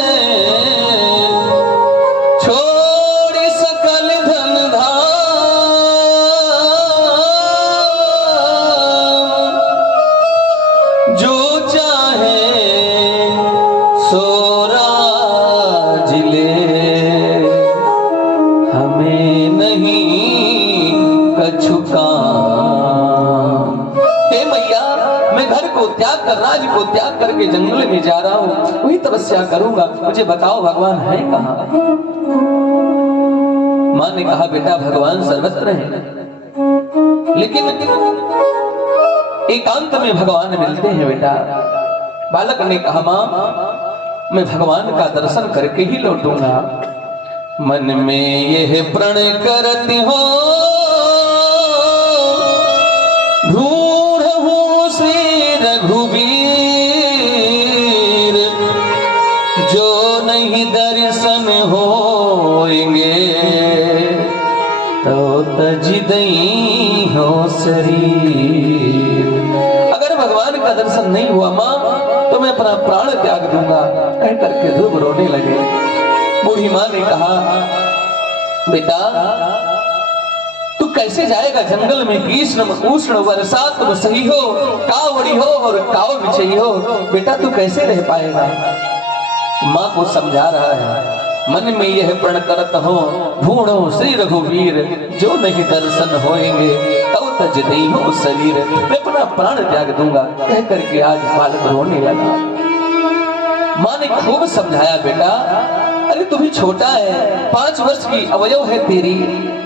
राज को त्याग करके जंगल में जा रहा हूँ, वही तपस्या करूंगा। मुझे बताओ भगवान है कहाँ? माँ ने कहा, बेटा भगवान सर्वत्र है, लेकिन एकांत में भगवान मिलते हैं बेटा। बालक ने कहा, माँ मैं भगवान का दर्शन करके ही लौटूंगा। मन में यह प्रण करती हो, रघुबीर जो नहीं दर्शन होएंगे तो तज दई हो शरीर। अगर भगवान का दर्शन नहीं हुआ माँ तो मैं अपना प्राण त्याग दूंगा। कह करके ध्रुव रोने लगे। बूढ़ी माँ ने कहा, बेटा तू कैसे जाएगा जंगल में? ग्रीष्म उष्ण वर्षा तुम सही हो, कावड़ी हो और काव विचयी हो, बेटा तू कैसे रह पाएगा? माँ को समझा रहा है, मन में यह प्रण करत हो, ढूंढो श्री रघुवीर जो नहीं दर्शन होएंगे तब तज नहीं हो शरीर। मैं अपना प्राण त्याग दूंगा। कह करके आज बालक रोने लगा। माँ ने खूब समझाया, बेटा अरे तू भी छोटा है, 5 वर्ष की अवयव है तेरी,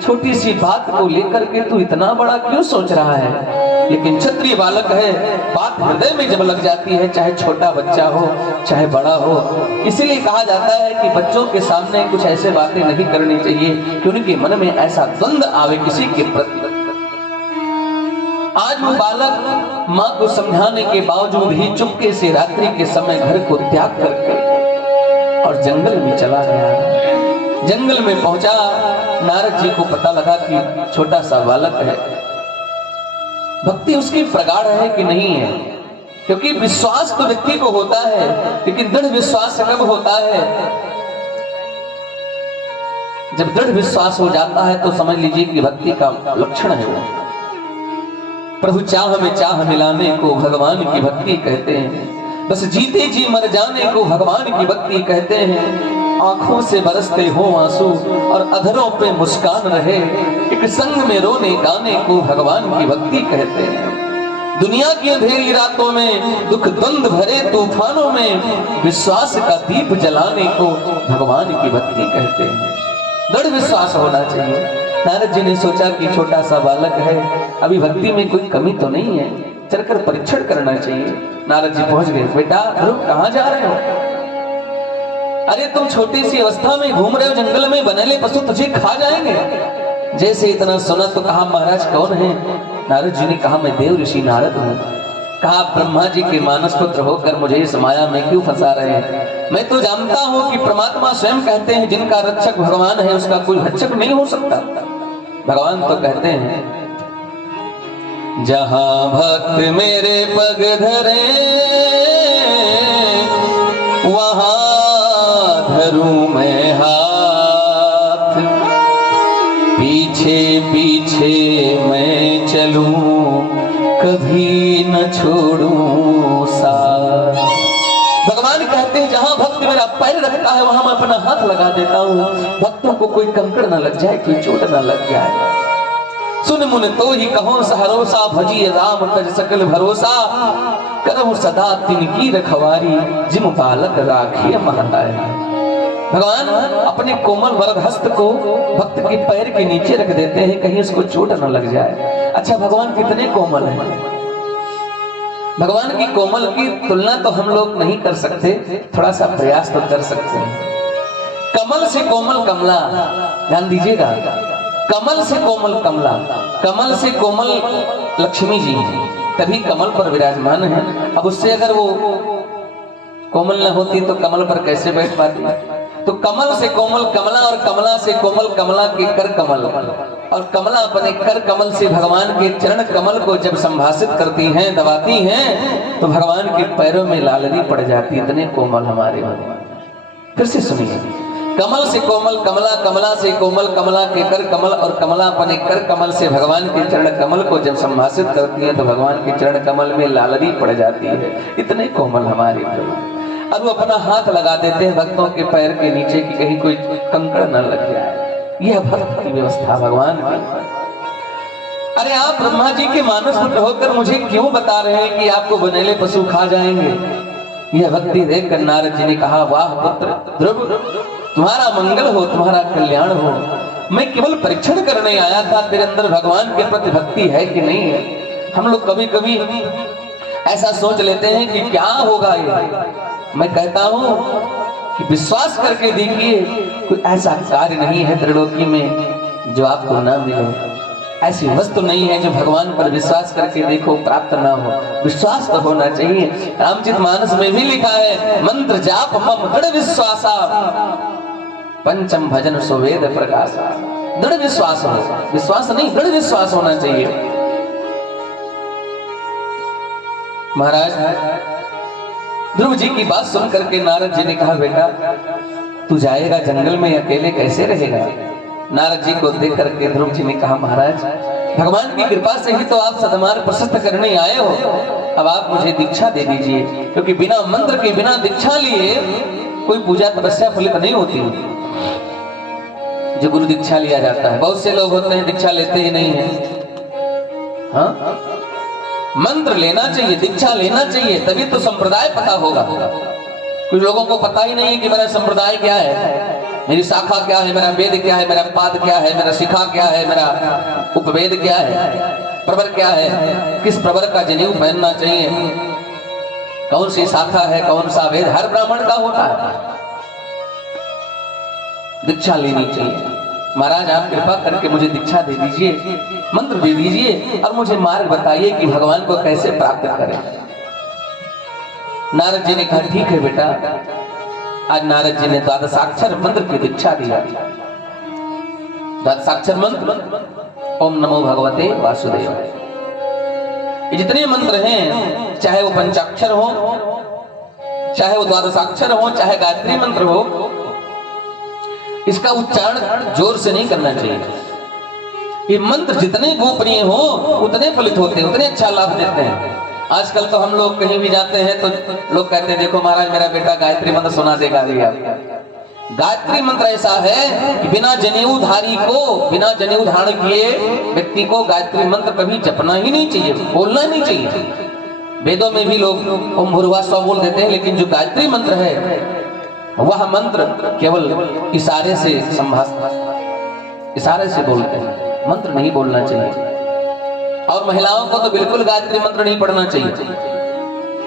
छोटी सी बात को लेकर के तू इतना बड़ा क्यों सोच रहा है? लेकिन क्षत्रिय बालक है, बात हृदय में जब लग जाती है, चाहे छोटा बच्चा हो चाहे बड़ा हो। इसीलिए कहा जाता है कि बच्चों के सामने कुछ ऐसे बातें नहीं करनी चाहिए कि उनके मन में ऐसा द्वंद्व आवे किसी के प्रति। आज वो बालक माँ को समझाने के बावजूद ही चुपके से रात्रि के समय घर को त्याग करके और जंगल में चला गया। जंगल में पहुंचा, नारद जी को पता लगा कि छोटा सा बालक है। भक्ति उसकी प्रगाढ़ है कि नहीं है, क्योंकि विश्वास तो व्यक्ति को होता है, लेकिन दृढ़ विश्वास कब होता है? जब दृढ़ विश्वास हो जाता है तो समझ लीजिए कि भक्ति का लक्षण है वो। प्रभु चाह में चाह मिलाने को भगवान की भक्ति कहते हैं। बस जीते जी मर जाने को भगवान की भक्ति कहते हैं। आंखों से बरसते हो आंसू और अधरों पे मुस्कान रहे, एक संग में रोने गाने को भगवान की भक्ति कहते हैं। दुनिया की अंधेरी रातों में, दुख द्वंद भरे तूफानों में विश्वास का दीप जलाने को भगवान की भक्ति कहते हैं। दृढ़ विश्वास होना चाहिए। नारद जी ने सोचा कि छोटा सा बालक है, अभी भक्ति में कोई कमी तो नहीं है, चलकर परीक्षण करना चाहिए। नारद जी पहुंच गए। बेटा ध्रुव, कहां जा रहे हो? अरे तुम छोटी सी अवस्था में घूम रहे हो जंगल में, बनेले पशु तुझे खा जाएंगे। जैसे इतना सुना तो कहा, महाराज कौन है? नारद जी ने कहा, मैं देव ऋषि नारद हूं। कहा, ब्रह्मा जी के मानस पुत्र होकर मुझे इस माया में क्यों फंसा रहे हैं? मैं तो जानता हूं कि परमात्मा स्वयं कहते हैं, जिनका रक्षक भगवान है उसका कोई भक्षक नहीं हो सकता। भगवान तो कहते हैं, जहां भक्त मेरे पग धरे वहां धरूं मैं हाथ, पीछे पीछे मैं चलूं कभी न छोड़ूं साथ। भगवान कहते हैं, जहां भक्त मेरा पैर रखता है वहां मैं अपना हाथ लगा देता हूं। भक्तों को कोई कंकड़ न लग जाए, कोई चोट न लग जाए। सुन मुन तो ही कहो सहरोसा, भजिए राम तज सकल भरोसा, करहु सदा तिनकी रखवारी, जिम बालक राखिए महतारी। भगवान अपने कोमल वरद हस्त को भक्त के पैर के नीचे रख देते हैं, कहीं उसको चोट न लग जाए। अच्छा, भगवान कितने कोमल हैं। भगवान की कोमल की तुलना तो हम लोग नहीं कर सकते, थोड़ा सा प्रयास तो कर सकते हैं। कमल से कोमल कमला, ध्यान दीजिएगा, कमल से कोमल कमला, कमल से कोमल लक्ष्मी जी तभी कमल पर विराजमान है। अब उससे अगर वो कोमल न होती तो कमल पर कैसे बैठ पाती? तो कमल से कोमल कमला और कमला से कोमल कमला के कर कमल, और कमला अपने कर कमल से भगवान के चरण कमल को जब संभाषित करती हैं, दबाती हैं, तो भगवान के पैरों में लालनी पड़ जाती। इतने कोमल हमारे भगवान। फिर से सुनिए, कमल से कोमल कमला, कमला से कोमल कमला के कर कमल, और कमला अपने कर कमल से भगवान के चरण कमल को जब संभाषित करती है तो भगवान के चरण कमल में लालनी पड़ जाती है। इतने कोमल हमारे भगवान। और वो अपना हाथ लगा देते हैं भक्तों के पैर के नीचे कि कहीं कोई कंकड़ न लग जाए। यह भक्त की व्यवस्था भगवान की। अरे आप ब्रह्मा जी के मानस पुत्र होकर मुझे क्यों बता रहे हैं कि आपको बनेले पशु खा जाएंगे? यह भक्ति देखकर नारद जी ने कहा, वाह पुत्र ध्रुव, तुम्हारा मंगल हो, तुम्हारा कल्याण हो। मैं केवल परीक्षण करने आया था, तेरे अंदर भगवान के प्रति भक्ति है कि नहीं है। हम लोग कभी कभी ऐसा सोच लेते हैं कि क्या होगा ये। मैं कहता हूं कि विश्वास करके देखिए, कोई ऐसा कार्य नहीं है त्रिलोकी में जो आपको ना मिले। ऐसी वस्तु नहीं है जो भगवान पर विश्वास करके देखो प्राप्त ना हो। विश्वास तो होना चाहिए। रामचरितमानस में भी लिखा है, मंत्र जाप मम दृढ़ विश्वासा, पंचम भजन सुवेद प्रकाशा। दृढ़ विश्वास हो, विश्वास नहीं दृढ़ विश्वास होना चाहिए। महाराज ध्रुव जी की बात सुन करके नारद जी ने कहा, बेटा तू जाएगा जंगल में अकेले कैसे रहेगा? नारद जी को देख करके ध्रुव जी ने कहा, महाराज भगवान की कृपा से ही तो आप सदमार्ग प्रशस्त करने आए हो। अब आप मुझे दीक्षा दे दीजिए, क्योंकि बिना मंत्र के, बिना दीक्षा लिए कोई पूजा तपस्या फलित नहीं होती। जो गुरु दीक्षा लिया जाता है, बहुत से लोग होते हैं दीक्षा लेते ही नहीं है। हाँ, मंत्र लेना चाहिए, दीक्षा लेना चाहिए, तभी तो संप्रदाय पता होगा। कुछ लोगों को पता ही नहीं है कि मेरा संप्रदाय क्या है, मेरी शाखा क्या है, मेरा वेद क्या है, मेरा पाद क्या है, मेरा शिखा क्या है, मेरा उपवेद क्या है, प्रवर क्या है, किस प्रवर का जनेऊ पहनना चाहिए, कौन सी शाखा है, कौन सा वेद, हर ब्राह्मण का होता है। दीक्षा लेनी चाहिए। महाराज आप कृपा करके मुझे दीक्षा दे दीजिए, मंत्र दे दीजिए और मुझे मार्ग बताइए कि भगवान को कैसे प्राप्त करें। नारद जी ने कहा ठीक है बेटा। आज नारद जी ने द्वादशाक्षर मंत्र की दीक्षा दिया। द्वादशाक्षर मंत्र ओम नमो भगवते वासुदेवाय। ये जितने मंत्र हैं, चाहे वो पंचाक्षर हो, चाहे वो द्वादशाक्षर हो, चाहे गायत्री मंत्र हो, इसका उच्चारण जोर से नहीं करना चाहिए। ये मंत्र जितने गोपनीय हो उतने फलित होते हैं, उतने अच्छा लाभ देते हैं। आजकल तो हम लोग कहीं भी जाते हैं तो लोग कहते हैं देखो महाराज मेरा बेटा गायत्री मंत्र सुना देगा भैया। गायत्री मंत्र ऐसा है कि बिना जनेऊधारी को, बिना जनेऊ धारण किए व्यक्ति को गायत्री मंत्र कभी जपना ही नहीं चाहिए, बोलना नहीं चाहिए। वेदों में भी लोग ओम भूर्भुवः स्वः बोल देते हैं, लेकिन जो गायत्री मंत्र है वह मंत्र केवल इशारे से इशारे से बोलते हैं, मंत्र नहीं बोलना चाहिए। और महिलाओं को तो बिल्कुल गायत्री मंत्र नहीं पढ़ना चाहिए।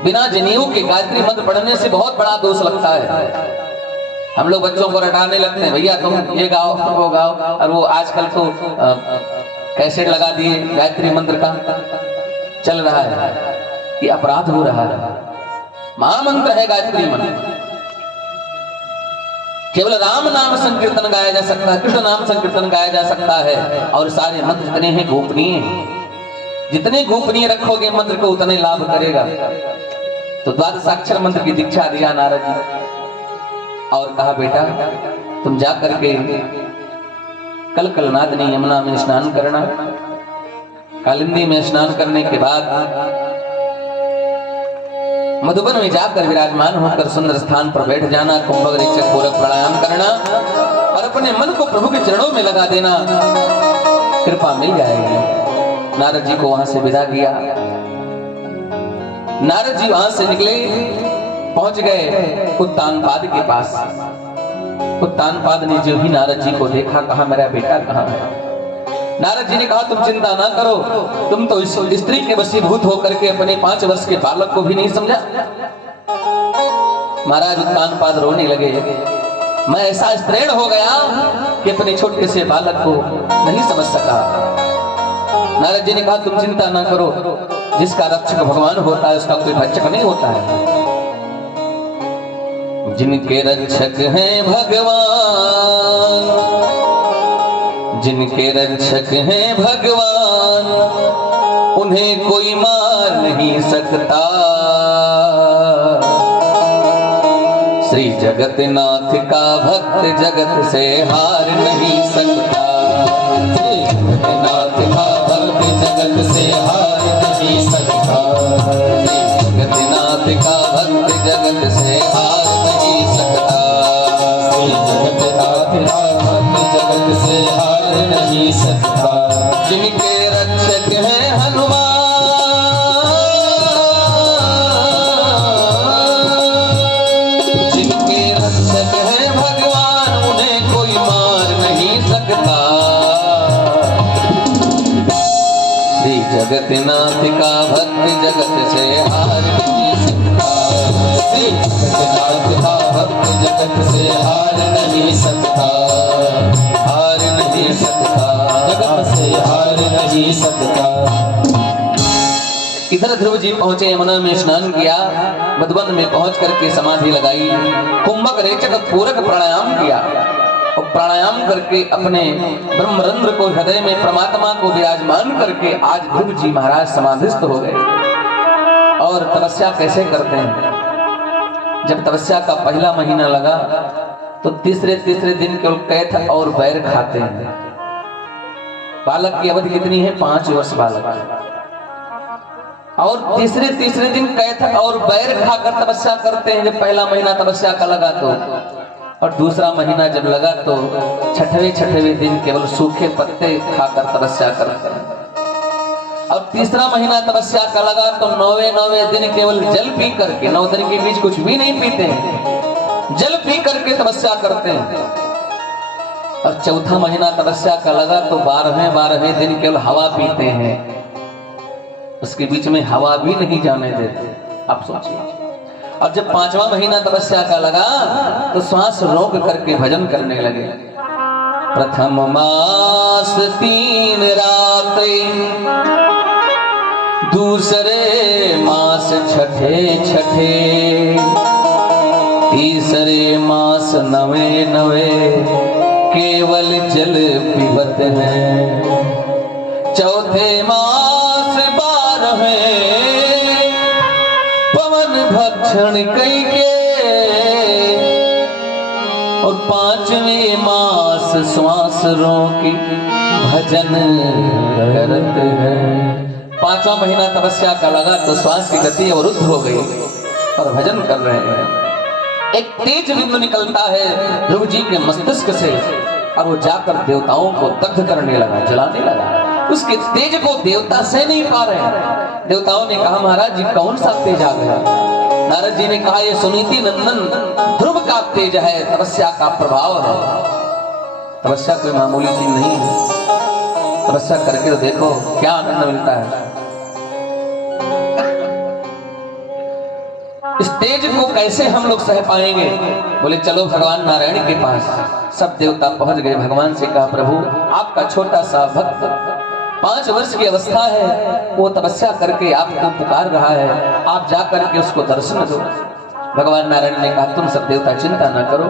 बिना जनेऊ के गायत्री मंत्र पढ़ने से बहुत बड़ा दोष लगता है। हम लोग बच्चों को रटाने लगते हैं, भैया तुम ये गाओ वो गाओ, और वो आजकल तो कैसेट लगा दिए गायत्री मंत्र का चल रहा है। ये अपराध हो रहा है। महामंत्र है गायत्री मंत्र। केवल राम नाम संकीर्तन गाया जा सकता है, कृष्ण नाम संकीर्तन गाया जा सकता है। और सारे मंत्र जितने हैं गोपनीय हैं। जितने गोपनीय रखोगे मंत्र को उतने लाभ करेगा। तो द्वादशाक्षर मंत्र की दीक्षा दिया नारद जी और कहा बेटा तुम जा करके कल कलनादिनी यमुना में स्नान करना। कालिंदी में स्नान करने के बाद मधुबन में जाकर विराजमान होकर सुंदर स्थान पर बैठ जाना, कुंभक पूरक प्राणायाम करना और अपने मन को प्रभु के चरणों में लगा देना, कृपा मिल जाएगी। नारद जी को वहां से विदा किया। नारद जी वहां से निकले, पहुंच गए उत्तानपाद के पास। उत्तानपाद ने जो ही नारद जी को देखा, कहा मेरा बेटा कहाँ है। नारद जी ने कहा तुम चिंता ना करो, तुम तो इस स्त्री के वशीभूत होकर के अपने 5 वर्ष के बालक को भी नहीं समझा। महाराज उत्तानपाद रोने लगे, मैं ऐसा स्त्रीण हो गया कि अपने छोटे से बालक को नहीं समझ सका। नारद जी ने कहा तुम चिंता ना करो, जिसका रक्षक भगवान होता है उसका कोई भक्षक नहीं होता है। जिनके रक्षक हैं भगवान, जिनके रक्षक हैं भगवान, उन्हें कोई मार नहीं सकता। श्री जगतनाथ का भक्त जगत से हार नहीं सकता। श्री जगतनाथ का भक्त जगत से हार नहीं सकता। श्री जगतनाथ का भक्त जगत से हार नहीं सकता। श्री जगतनाथ का भक्त जगत से हार नहीं सकता। जिनके रक्षक हैं हनुमान, जिनके रक्षक हैं भगवान, उन्हें कोई मार नहीं सकता। श्री जगतनाथ का भक्त जगत से हार नहीं सकता। श्री जगतनाथ का भक्त जगत से हार नहीं सकता। हार नहीं सकता, जगत से हार नहीं सकता। इधर ध्रुव जी पहुंचे, यमुना में स्नान किया, मधुबन में पहुंच करके समाधि लगाई, कुंभक रेचक पूरक प्राणायाम किया और प्राणायाम करके अपने ब्रह्मरंध्र को हृदय में परमात्मा को विराजमान करके आज ध्रुव जी महाराज समाधिस्थ हो गए। और तपस्या कैसे करते हैं? जब तपस्या का पहला महीना लगा तो तीसरे दिन केवल कैथ और बैर खाते हैं। बालक की अवधि कितनी है? 5 वर्ष बालक। और तीसरे दिन कैथ और बैर खाकर तपस्या करते हैं। जब पहला महीना तपस्या का लगा तो, और दूसरा महीना जब लगा तो छठवें दिन केवल सूखे पत्ते खाकर तपस्या करते हैं। और तीसरा महीना तपस्या का लगा तो 9वें दिन केवल जल पी करके, 9 दिन के बीच कुछ भी नहीं पीते हैं, जल पी करके तपस्या करते हैं। और चौथा महीना तपस्या का लगा तो 12वें दिन केवल हवा पीते हैं, उसके बीच में हवा भी नहीं जाने देते। आप सोचिए। और जब 5वां महीना तपस्या का लगा तो श्वास रोक करके भजन करने लगे। प्रथम मास 3 रातें, दूसरे मास छठे, तीसरे मास 9 केवल जल पीबत हैं, चौथे मास 12 पवन भक्षण कई के, और 5वें मास श्वास रोकी भजन करत है। 5वां महीना तपस्या का लगा तो श्वास की गति अवरुद्ध हो गई और भजन कर रहे हैं। एक तेज बिंदु निकलता है ध्रुव जी के मस्तिष्क से और वो जाकर देवताओं को दग्ध करने लगा, जलाने लगा। उसके तेज को देवता सह नहीं पा रहे हैं। देवताओं ने कहा महाराज जी कौन सा तेज आ गया? नारद जी ने कहा ये सुनीति नंदन ध्रुव का तेज है, तपस्या का प्रभाव है। तपस्या कोई मामूली चीज नहीं है, तपस्या करके तो देखो क्या आनंद मिलता है। इस तेज को कैसे हम लोग सह पाएंगे? बोले चलो भगवान नारायण के पास। सब देवता पहुंच गए, भगवान से कहा प्रभु आपका छोटा सा भक्त 5 वर्ष की अवस्था है, वो तपस्या करके आपको पुकार रहा है, आप जा करके उसको दर्शन दो। भगवान नारायण ने कहा तुम सब देवता चिंता न करो।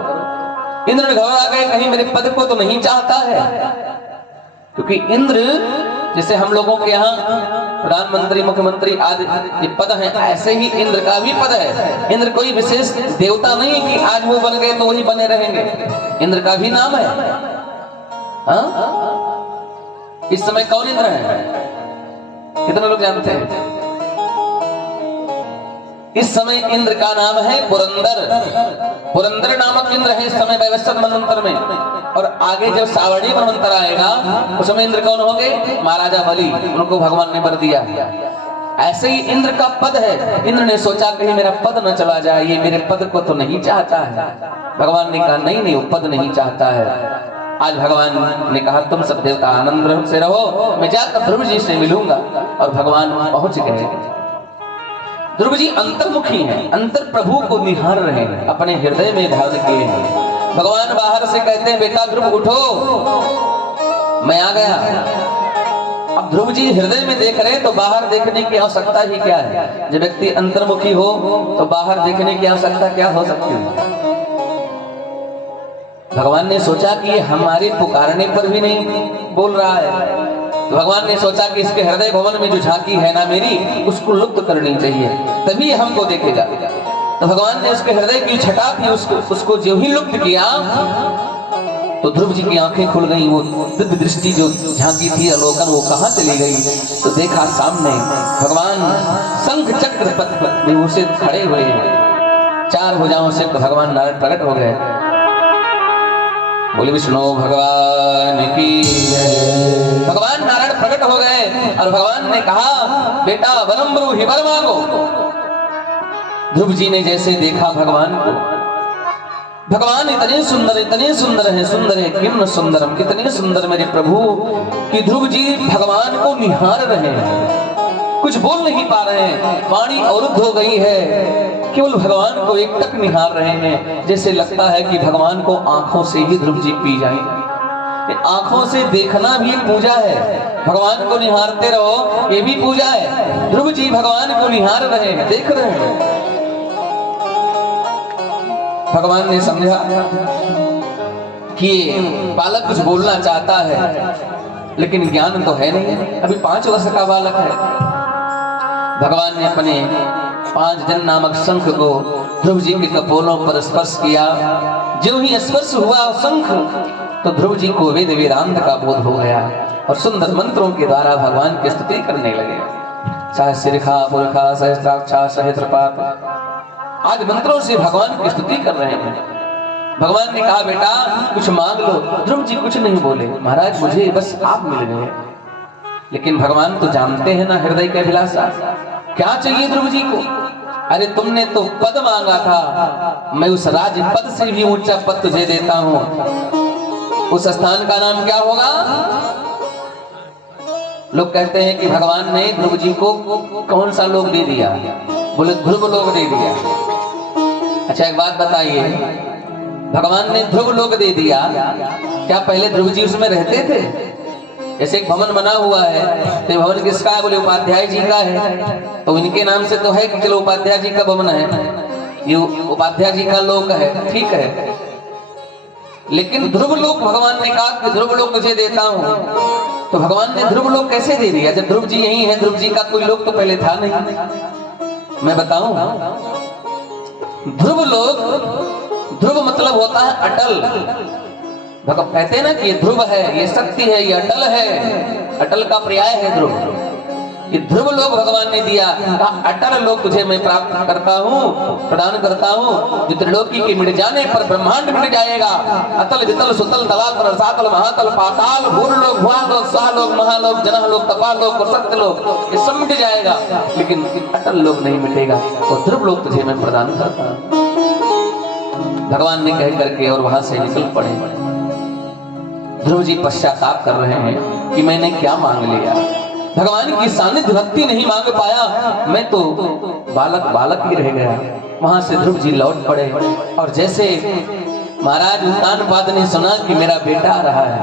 इंद्र घबरा गए, कहीं मेरे पद को तो नहीं चाहता है, क्योंकि इंद्र जैसे हम लोगों के यहाँ प्रधानमंत्री मुख्यमंत्री आदि ये पद हैं, ऐसे ही इंद्र का भी पद है। इंद्र कोई विशेष देवता नहीं है कि आज वो बन गए तो वही बने रहेंगे। इंद्र का भी नाम है। हाँ? इस समय कौन इंद्र है? कितने लोग जानते हैं? इस समय इंद्र का नाम है पुरंदर। पुरंदर नामक इंद्र है इस समय वैवस्वत मनवंतर में। और आगे जब सावर्णी मनवंतर आएगा उस समय इंद्र कौन होंगे? महाराजा बलि, उनको भगवान ने वर दिया। ऐसे ही इंद्र का पद है। इंद्र ने सोचा कहीं मेरा पद न चला जाए, ये मेरे पद को तो नहीं चाहता है। भगवान ने कहा नहीं नहीं, वो पद नहीं चाहता है। आज भगवान ने कहा तुम सब देवता आनंद से रहो, मैं जाकर ध्रुव जी से मिलूंगा। और भगवान पहुंच गए। ध्रुव जी अंतर्मुखी हैं, अंतर प्रभु को निहार रहे हैं, अपने हृदय में धारण किए हैं। भगवान बाहर से कहते हैं बेटा ध्रुव उठो, मैं आ गया। अब ध्रुव जी हृदय में देख रहे हैं तो बाहर देखने की आवश्यकता ही क्या है? जब व्यक्ति अंतर्मुखी हो तो बाहर देखने की आवश्यकता क्या हो सकती है? भगवान ने सोचा कि ये हमारे पुकारने पर भी नहीं बोल रहा है, तो भगवान ने सोचा कि इसके हृदय भवन में जो झांकी है ना मेरी, उसको लुप्त करनी चाहिए, तभी हमको देखेगा। तो भगवान ने उसके हृदय की छटा थी, उसको जो ही लुप्त किया तो ध्रुव जी की आंखें खुल गई। वो दिव्य दृष्टि जो झांकी थी अवलोकन, वो कहाँ चली गई? तो देखा सामने भगवान शंख चक्र पथ में उसे खड़े हुए हैं, 4 भुजाओं से भगवान नारायण प्रकट हो गए। बोले विष्णु भगवान की जय। भगवान नारायण प्रकट हो गए और भगवान ने कहा बेटा वरम ब्रूहि वर मांगो। ध्रुव जी ने जैसे देखा भगवान को, भगवान इतने सुंदर है, सुंदर है किम सुंदरम, कितने सुंदर मेरे प्रभु कि ध्रुव जी भगवान को निहार रहे हैं, कुछ बोल नहीं पा रहे हैं, वाणी अवरुद्ध हो गई है, केवल भगवान को एकटक निहार रहे हैं। जैसे लगता है कि भगवान को आंखों से ही ध्रुव जी पी जाएंगे। आंखों से देखना भी पूजा है, भगवान को निहारते रहो ये भी पूजा है। ध्रुव जी भगवान को निहार रहे हैं, देख रहे हैं। भगवान ने समझा कि बालक कुछ बोलना चाहता है लेकिन ज्ञान तो है नहीं, अभी 5 वर्ष का बालक है। भगवान ने अपने 5 जन नामक शंख को ध्रुव जी के कपोलों पर स्पर्श किया। जो ही स्पर्श हुआ शंख तो ध्रुव जी को वेद वेदांत का बोध हो गया और सुंदर मंत्रों के द्वारा भगवान की स्तुति करने लगे। सहस्रिखा पुरखा सहस्त्राक्षा सहस्रपात, आज मंत्रों से भगवान की स्तुति कर रहे हैं। भगवान ने कहा बेटा कुछ मांग लो। ध्रुव जी कुछ नहीं बोले, महाराज मुझे बस आप मिल गए। लेकिन भगवान तो जानते हैं ना हृदय का अभिलाषा, क्या चाहिए ध्रुव जी को? अरे तुमने तो पद मांगा था, मैं उस राज पद से भी ऊंचा पद तुझे देता हूं। उस स्थान का नाम क्या होगा? लोग कहते हैं कि भगवान ने ध्रुव जी को कौन सा लोक दे दिया? बोले ध्रुव लोक दे दिया। अच्छा एक बात बताइए, भगवान ने ध्रुव लोक दे दिया। क्या पहले ध्रुव जी उसमें रहते थे? जैसे एक भवन बना हुआ है, तो भवन किसका है? बोले उपाध्याय जी का है। तो इनके नाम से तो है कि चलो उपाध्याय जी का भवन है, ये उपाध्याय जी का लोक है, ठीक है। लेकिन ध्रुव लोक भगवान ने कहा कि ध्रुव लोक तुझे देता हूं, तो भगवान ने ध्रुव लोक कैसे दे दिया? जब ध्रुव जी यही है, ध्रुव जी का कोई लोक तो पहले था नहीं। मैं बताऊं, ध्रुव लोक, ध्रुव मतलब होता है अटल। कहते हैं ना कि ये ध्रुव है, ये शक्ति है, ये अटल है, अटल का पर्याय है ध्रुव। ये ध्रुव लोक भगवान ने दिया, कहा अटल लोक तुझे मैं प्राप्त करता हूँ, प्रदान करता हूँ। जो त्रिलोकी के मिट जाने पर ब्रह्मांड मिट जाएगा। अतल वितल सुतल तलातल रसातल महातल पाताल भूलोक भुआलोक स्वालोक महालोक जनालोक तपालोक और सत्यलोक, ये सब मिट जाएगा, लेकिन अटल लोक नहीं मिटेगा। और ध्रुव लोक तुझे मैं प्रदान करता हूँ, भगवान ने कह करके और वहां से निकल पड़े। ध्रुव जी पश्चाताप कर रहे हैं कि मैंने क्या मांग लिया, भगवान की सानिध्य भक्ति नहीं मांग पाया, मैं तो बालक बालक ही रह गया। वहां से ध्रुव जी लौट पड़े और जैसे महाराज उत्तानपाद ने सुना कि मेरा बेटा आ रहा है,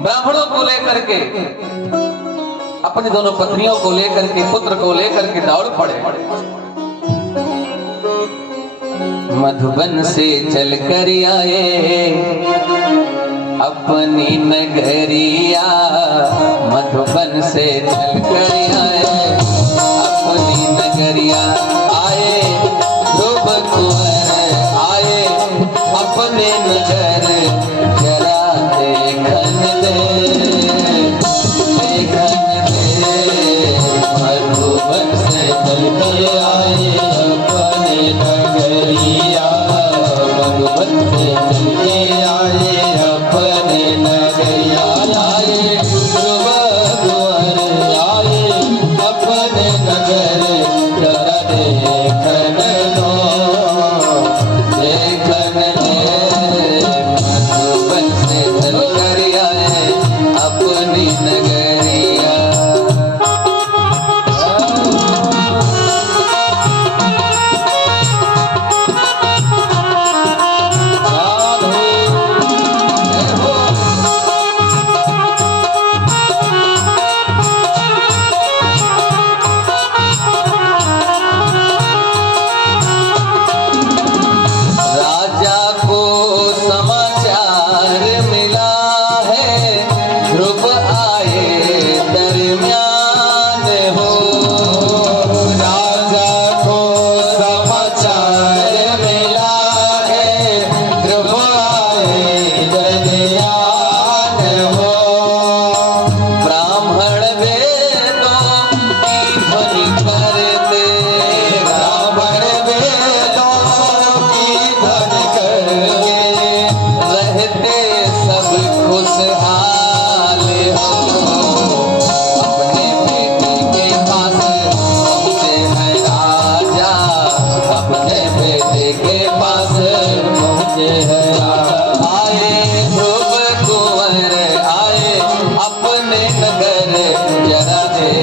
ब्राह्मणों को लेकर के, अपनी दोनों पत्नियों को लेकर के, पुत्र को लेकर के दौड़ पड़े। मधुबन से चल कर आए अपनी नगरिया, मधुबन से चल कर आए अपनी नगरिया। आए ध्रुव कुंवर आए अपने नगर, जरा देखन दे देखन दे। मधुबन से चल कर आए अपने नगरिया, मधुबन से चल के आए अपने नगरिया। आए ध्रुव कुंवर आए अपने नगर, जरा देखन दो देखन दे। मधुबन से चल कर आए अपनी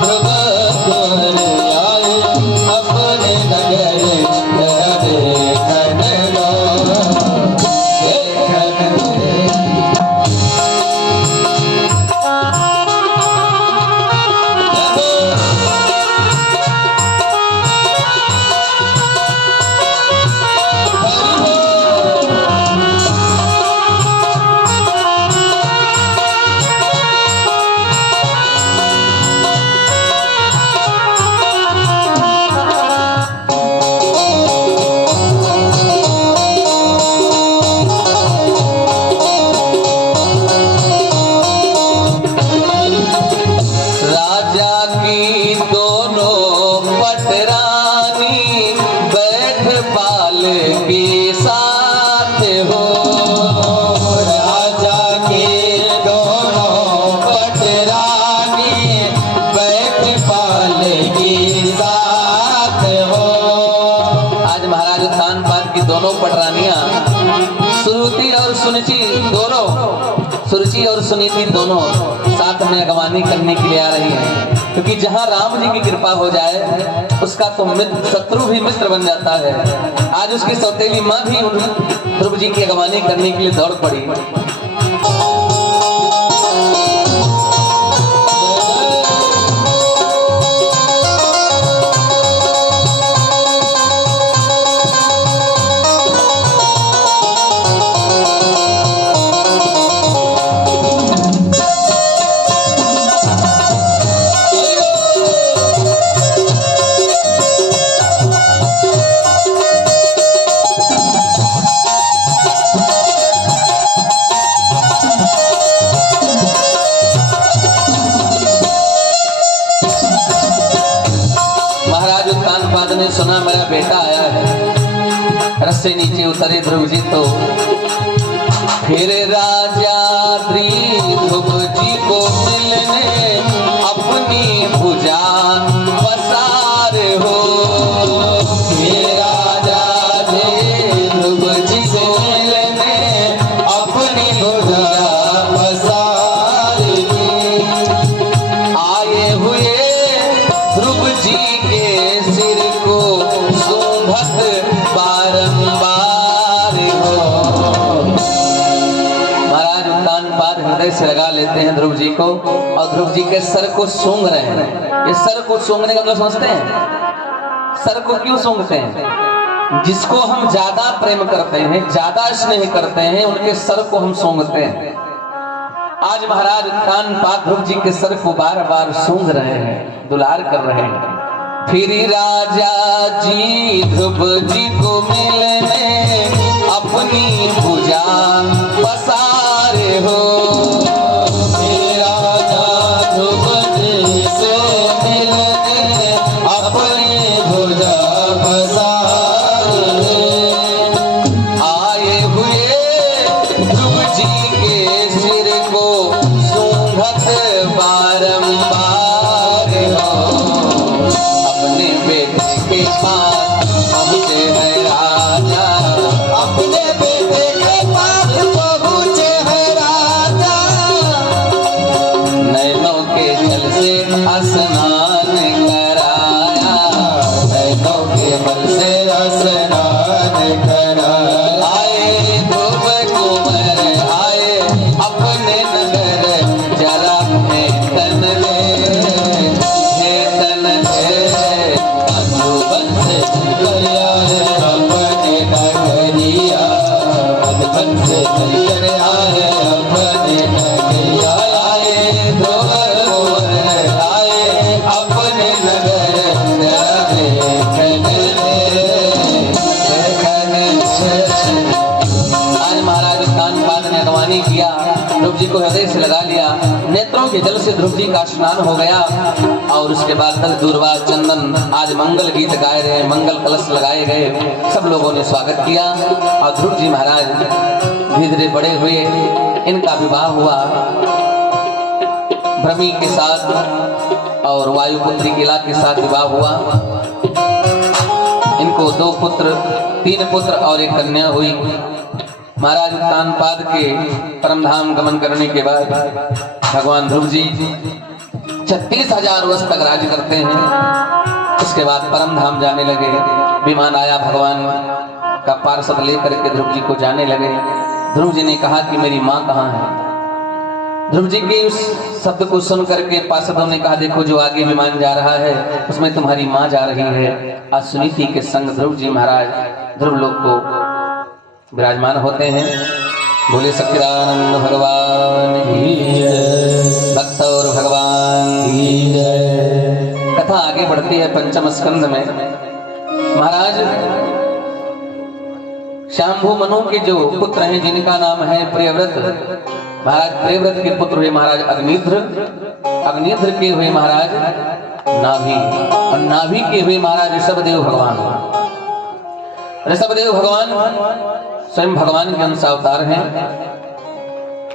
नगरिया। अपने नगर दोनों पटरानियां सुरुचि और सुनिचि दोनों, सुरुचि और सुनीति दोनों साथ में अगवानी करने के लिए आ रही हैं, क्योंकि जहां राम जी की कृपा हो जाए उसका तो मित्र शत्रु भी मित्र बन जाता है। आज उसकी सौतेली माँ भी ध्रुव जी की अगवानी करने के लिए दौड़ पड़ी। ने सुना मेरा बेटा आया है, रस से नीचे उतरे ध्रुव जी तो फिर राजा ध्रुव जी को मिलने अपनी भुजा पसार हो। फिर राजा ध्रुव जी से मिलने अपनी भुजा पसार आए हुए ध्रुव जी के सिर को सूंघत बारंबार हो। महाराज कान पाद हृदय से लगा लेते हैं ध्रुव जी को और ध्रुव जी के सर को सूंघ रहे हैं। ये सर को सूंघने का मतलब समझते हैं? सर को क्यों सूंघते हैं? जिसको हम ज्यादा प्रेम करते हैं, ज्यादा स्नेह करते हैं, उनके सर को हम सूंघते हैं। आज महाराज कान पाद ध्रुव जी के सर को बार बार सूंघ रहे हैं, दुलार कर रहे हैं। फिर राजा जी ध्रुव जी को मिलने अपनी भुजा पसारे हो। फिर राजा ध्रुव जी से मिलने अपनी भुजा पसारे आए हुए ध्रुव जी के सिर को सूंघत बारंबार हो। अपने बेटे के पास पहुँचे हैं राजा, अपने बेटे के पास पहुँचे हैं राजा। नैनों के जल से स्नान कराया, नैनों के बल से स्नान कराया। आए ध्रुव कुंवर आए अपने नगर, जरा अपने तन ले तन ले गया है अपने नगरिया, मधुबन से चल आए अपने नगरिया। आए ध्रुव कुंवर आए अपने नगर, आज महाराज कान पाद ने अगवानी किया, ध्रुव जी को हृदय से लगा लिया। नेत्रों के जल से ध्रुव जी का स्नान हो गया और उसके बाद तक दूरबा चंदन आज मंगल गीत गाए रहे, मंगल कलश लगाए गए, सब लोगों ने स्वागत किया और ध्रुव जी महाराज धीरे धीरे बड़े हुए। इनका विवाह हुआ भ्रमी के साथ और वायुपुत्री किला के साथ विवाह हुआ। इनको 2 पुत्र, 3 पुत्र और 1 कन्या हुई। महाराज कानपाद के परमधाम गमन करने के बाद भगवान ध्रुव जी 36,000 वर्ष तक राज करते हैं। उसके बाद परमधाम जाने लगे। विमान आया, भगवान का पार्षद लेकर के ध्रुव जी को जाने लगे। ध्रुव जी ने कहा कि मेरी माँ कहाँ है? ध्रुव जी के उस शब्द को सुन करके पार्षदों ने कहा, देखो जो आगे विमान जा रहा है उसमें तुम्हारी माँ जा रही है। आज सुनीति के संग ध्रुव जी महाराज ध्रुव लोक को विराजमान होते हैं। बोले सच्चिदानंद भगवान की जय, भक्त और भगवान की जय। कथा आगे बढ़ती है। पंचम स्कंद में महाराज शांभु मनु के जो पुत्र हैं जिनका नाम है प्रियव्रत, महाराज प्रियव्रत के पुत्र हुए महाराज अग्निध्र, अग्निध्र के हुए महाराज नाभि और नाभि के हुए महाराज ऋषभदेव भगवान। ऋषभदेव भगवान स्वयं भगवान के अंश अवतार हैं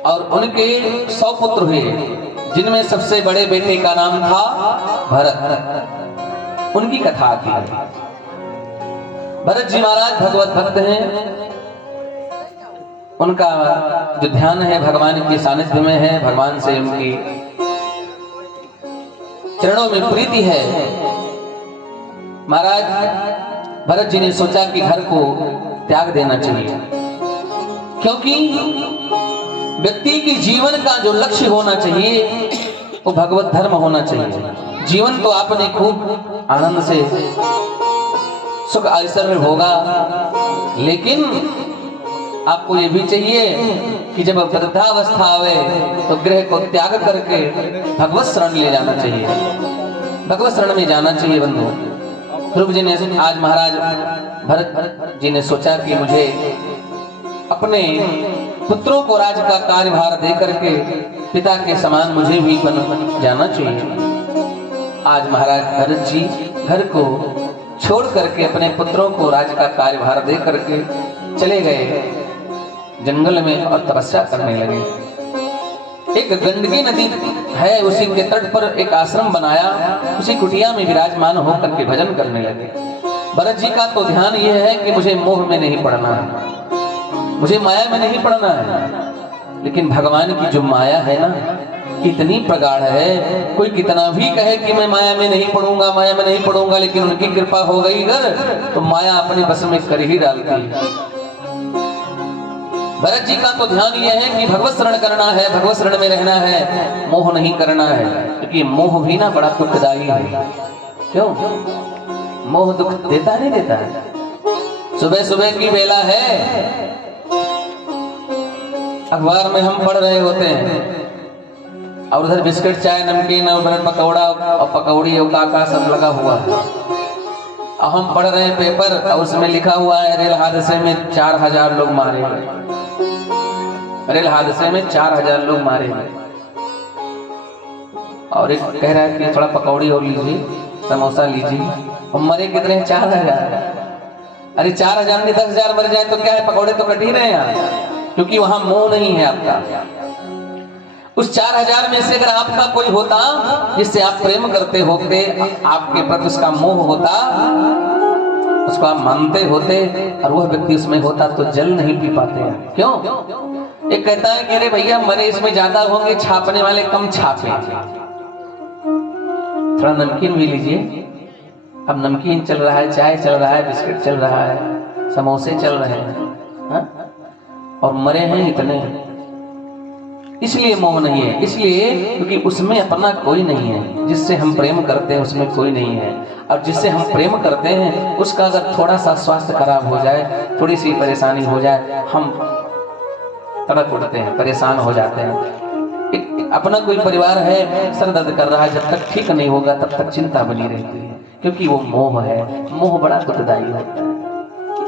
और उनके 100 पुत्र हुए, जिनमें सबसे बड़े बेटे का नाम था भरत। उनकी कथा आती है। भरत जी महाराज भगवत भक्त हैं, उनका जो ध्यान है भगवान के सानिध्य में है, भगवान से उनकी चरणों में प्रीति है। महाराज भरत जी ने सोचा कि घर को त्याग देना चाहिए, क्योंकि व्यक्ति के जीवन का जो लक्ष्य होना चाहिए वो भगवत धर्म होना चाहिए। जीवन तो आपने खूब आनंद से सुख ऐश्वर्य होगा, लेकिन आपको ये भी चाहिए कि जब वृद्धावस्था आवे तो गृह को त्याग करके भगवत शरण ले जाना चाहिए, भगवत शरण में जाना चाहिए। बंधु ध्रुव जी ने आज महाराज भरत जी ने सोचा कि मुझे अपने पुत्रों को राज का कार्यभार दे करके पिता के समान मुझे भी बन जाना चाहिए। आज महाराज भरत जी घर को छोड़ करके अपने पुत्रों को राज का कार्यभार दे करके चले गए जंगल में और तपस्या करने लगे। एक गंडकी नदी है, उसी के तट पर एक आश्रम बनाया, उसी कुटिया में विराजमान होकर के भजन करने लगे। भरत जी का तो ध्यान यह है कि मुझे मोह में नहीं पड़ना है, मुझे माया में नहीं पड़ना है। लेकिन भगवान की जो माया है ना, इतनी प्रगाढ़ है, कोई कितना भी कहे कि मैं माया में नहीं पड़ूंगा, माया में नहीं पड़ूंगा, लेकिन उनकी कृपा हो गई अगर तो माया अपने बस में कर ही डालती है। भरत जी का तो ध्यान यह है कि भगवत शरण करना है, भगवत शरण में रहना है, मोह नहीं करना है, क्योंकि मोह भी ना बड़ा दुखदायी है। क्यों? मोह दुख देता नहीं देता है। सुबह सुबह की बेला है, अखबार में हम पढ़ रहे होते हैं और उधर बिस्किट चाय नमकीन और ब्रेड पकौड़ा और पकौड़ी और काका सब लगा हुआ है। और हम पढ़ रहे हैं पेपर और उसमें लिखा हुआ है रेल हादसे में 4000 लोग मारे गए, रेल हादसे में 4000 लोग मारे गए। और एक कह रहा है कि थोड़ा पकौड़ी और लीजिए, समोसा लीजिए। हम मरे कितने हैं? 4000। अरे 4000 में 10,000 मर जाए तो क्या है, पकौड़े तो कट ही रहे हैं, क्योंकि वहां मोह नहीं है आपका। उस 4000 में से अगर आपका कोई होता जिससे आप प्रेम करते होते, आपके प्रति उसका मोह होता, उसको आप मानते होते और वह व्यक्ति उसमें होता तो जल नहीं पी पाते हैं। क्यों? एक कहता है कि अरे भैया मरे इसमें ज्यादा होंगे, छापने वाले कम छापे, थोड़ा नमकीन भी लीजिए। अब नमकीन चल रहा है, चाय चल रहा है, बिस्किट चल रहा है, समोसे चल रहे हैं, हा? और मरे हैं इतने। इसलिए मोह नहीं है, इसलिए क्योंकि उसमें अपना कोई नहीं है। जिससे हम प्रेम करते हैं उसमें कोई नहीं है, और जिससे हम प्रेम करते हैं उसका अगर थोड़ा सा स्वास्थ्य खराब हो जाए, थोड़ी सी परेशानी हो जाए, हम तड़प उठते हैं, परेशान हो जाते हैं। एक अपना कोई परिवार है, सर दर्द कर रहा है, जब तक ठीक नहीं होगा तब तक चिंता बनी रहती है, क्योंकि वो मोह है। मोह बड़ा दुखदायी होता है।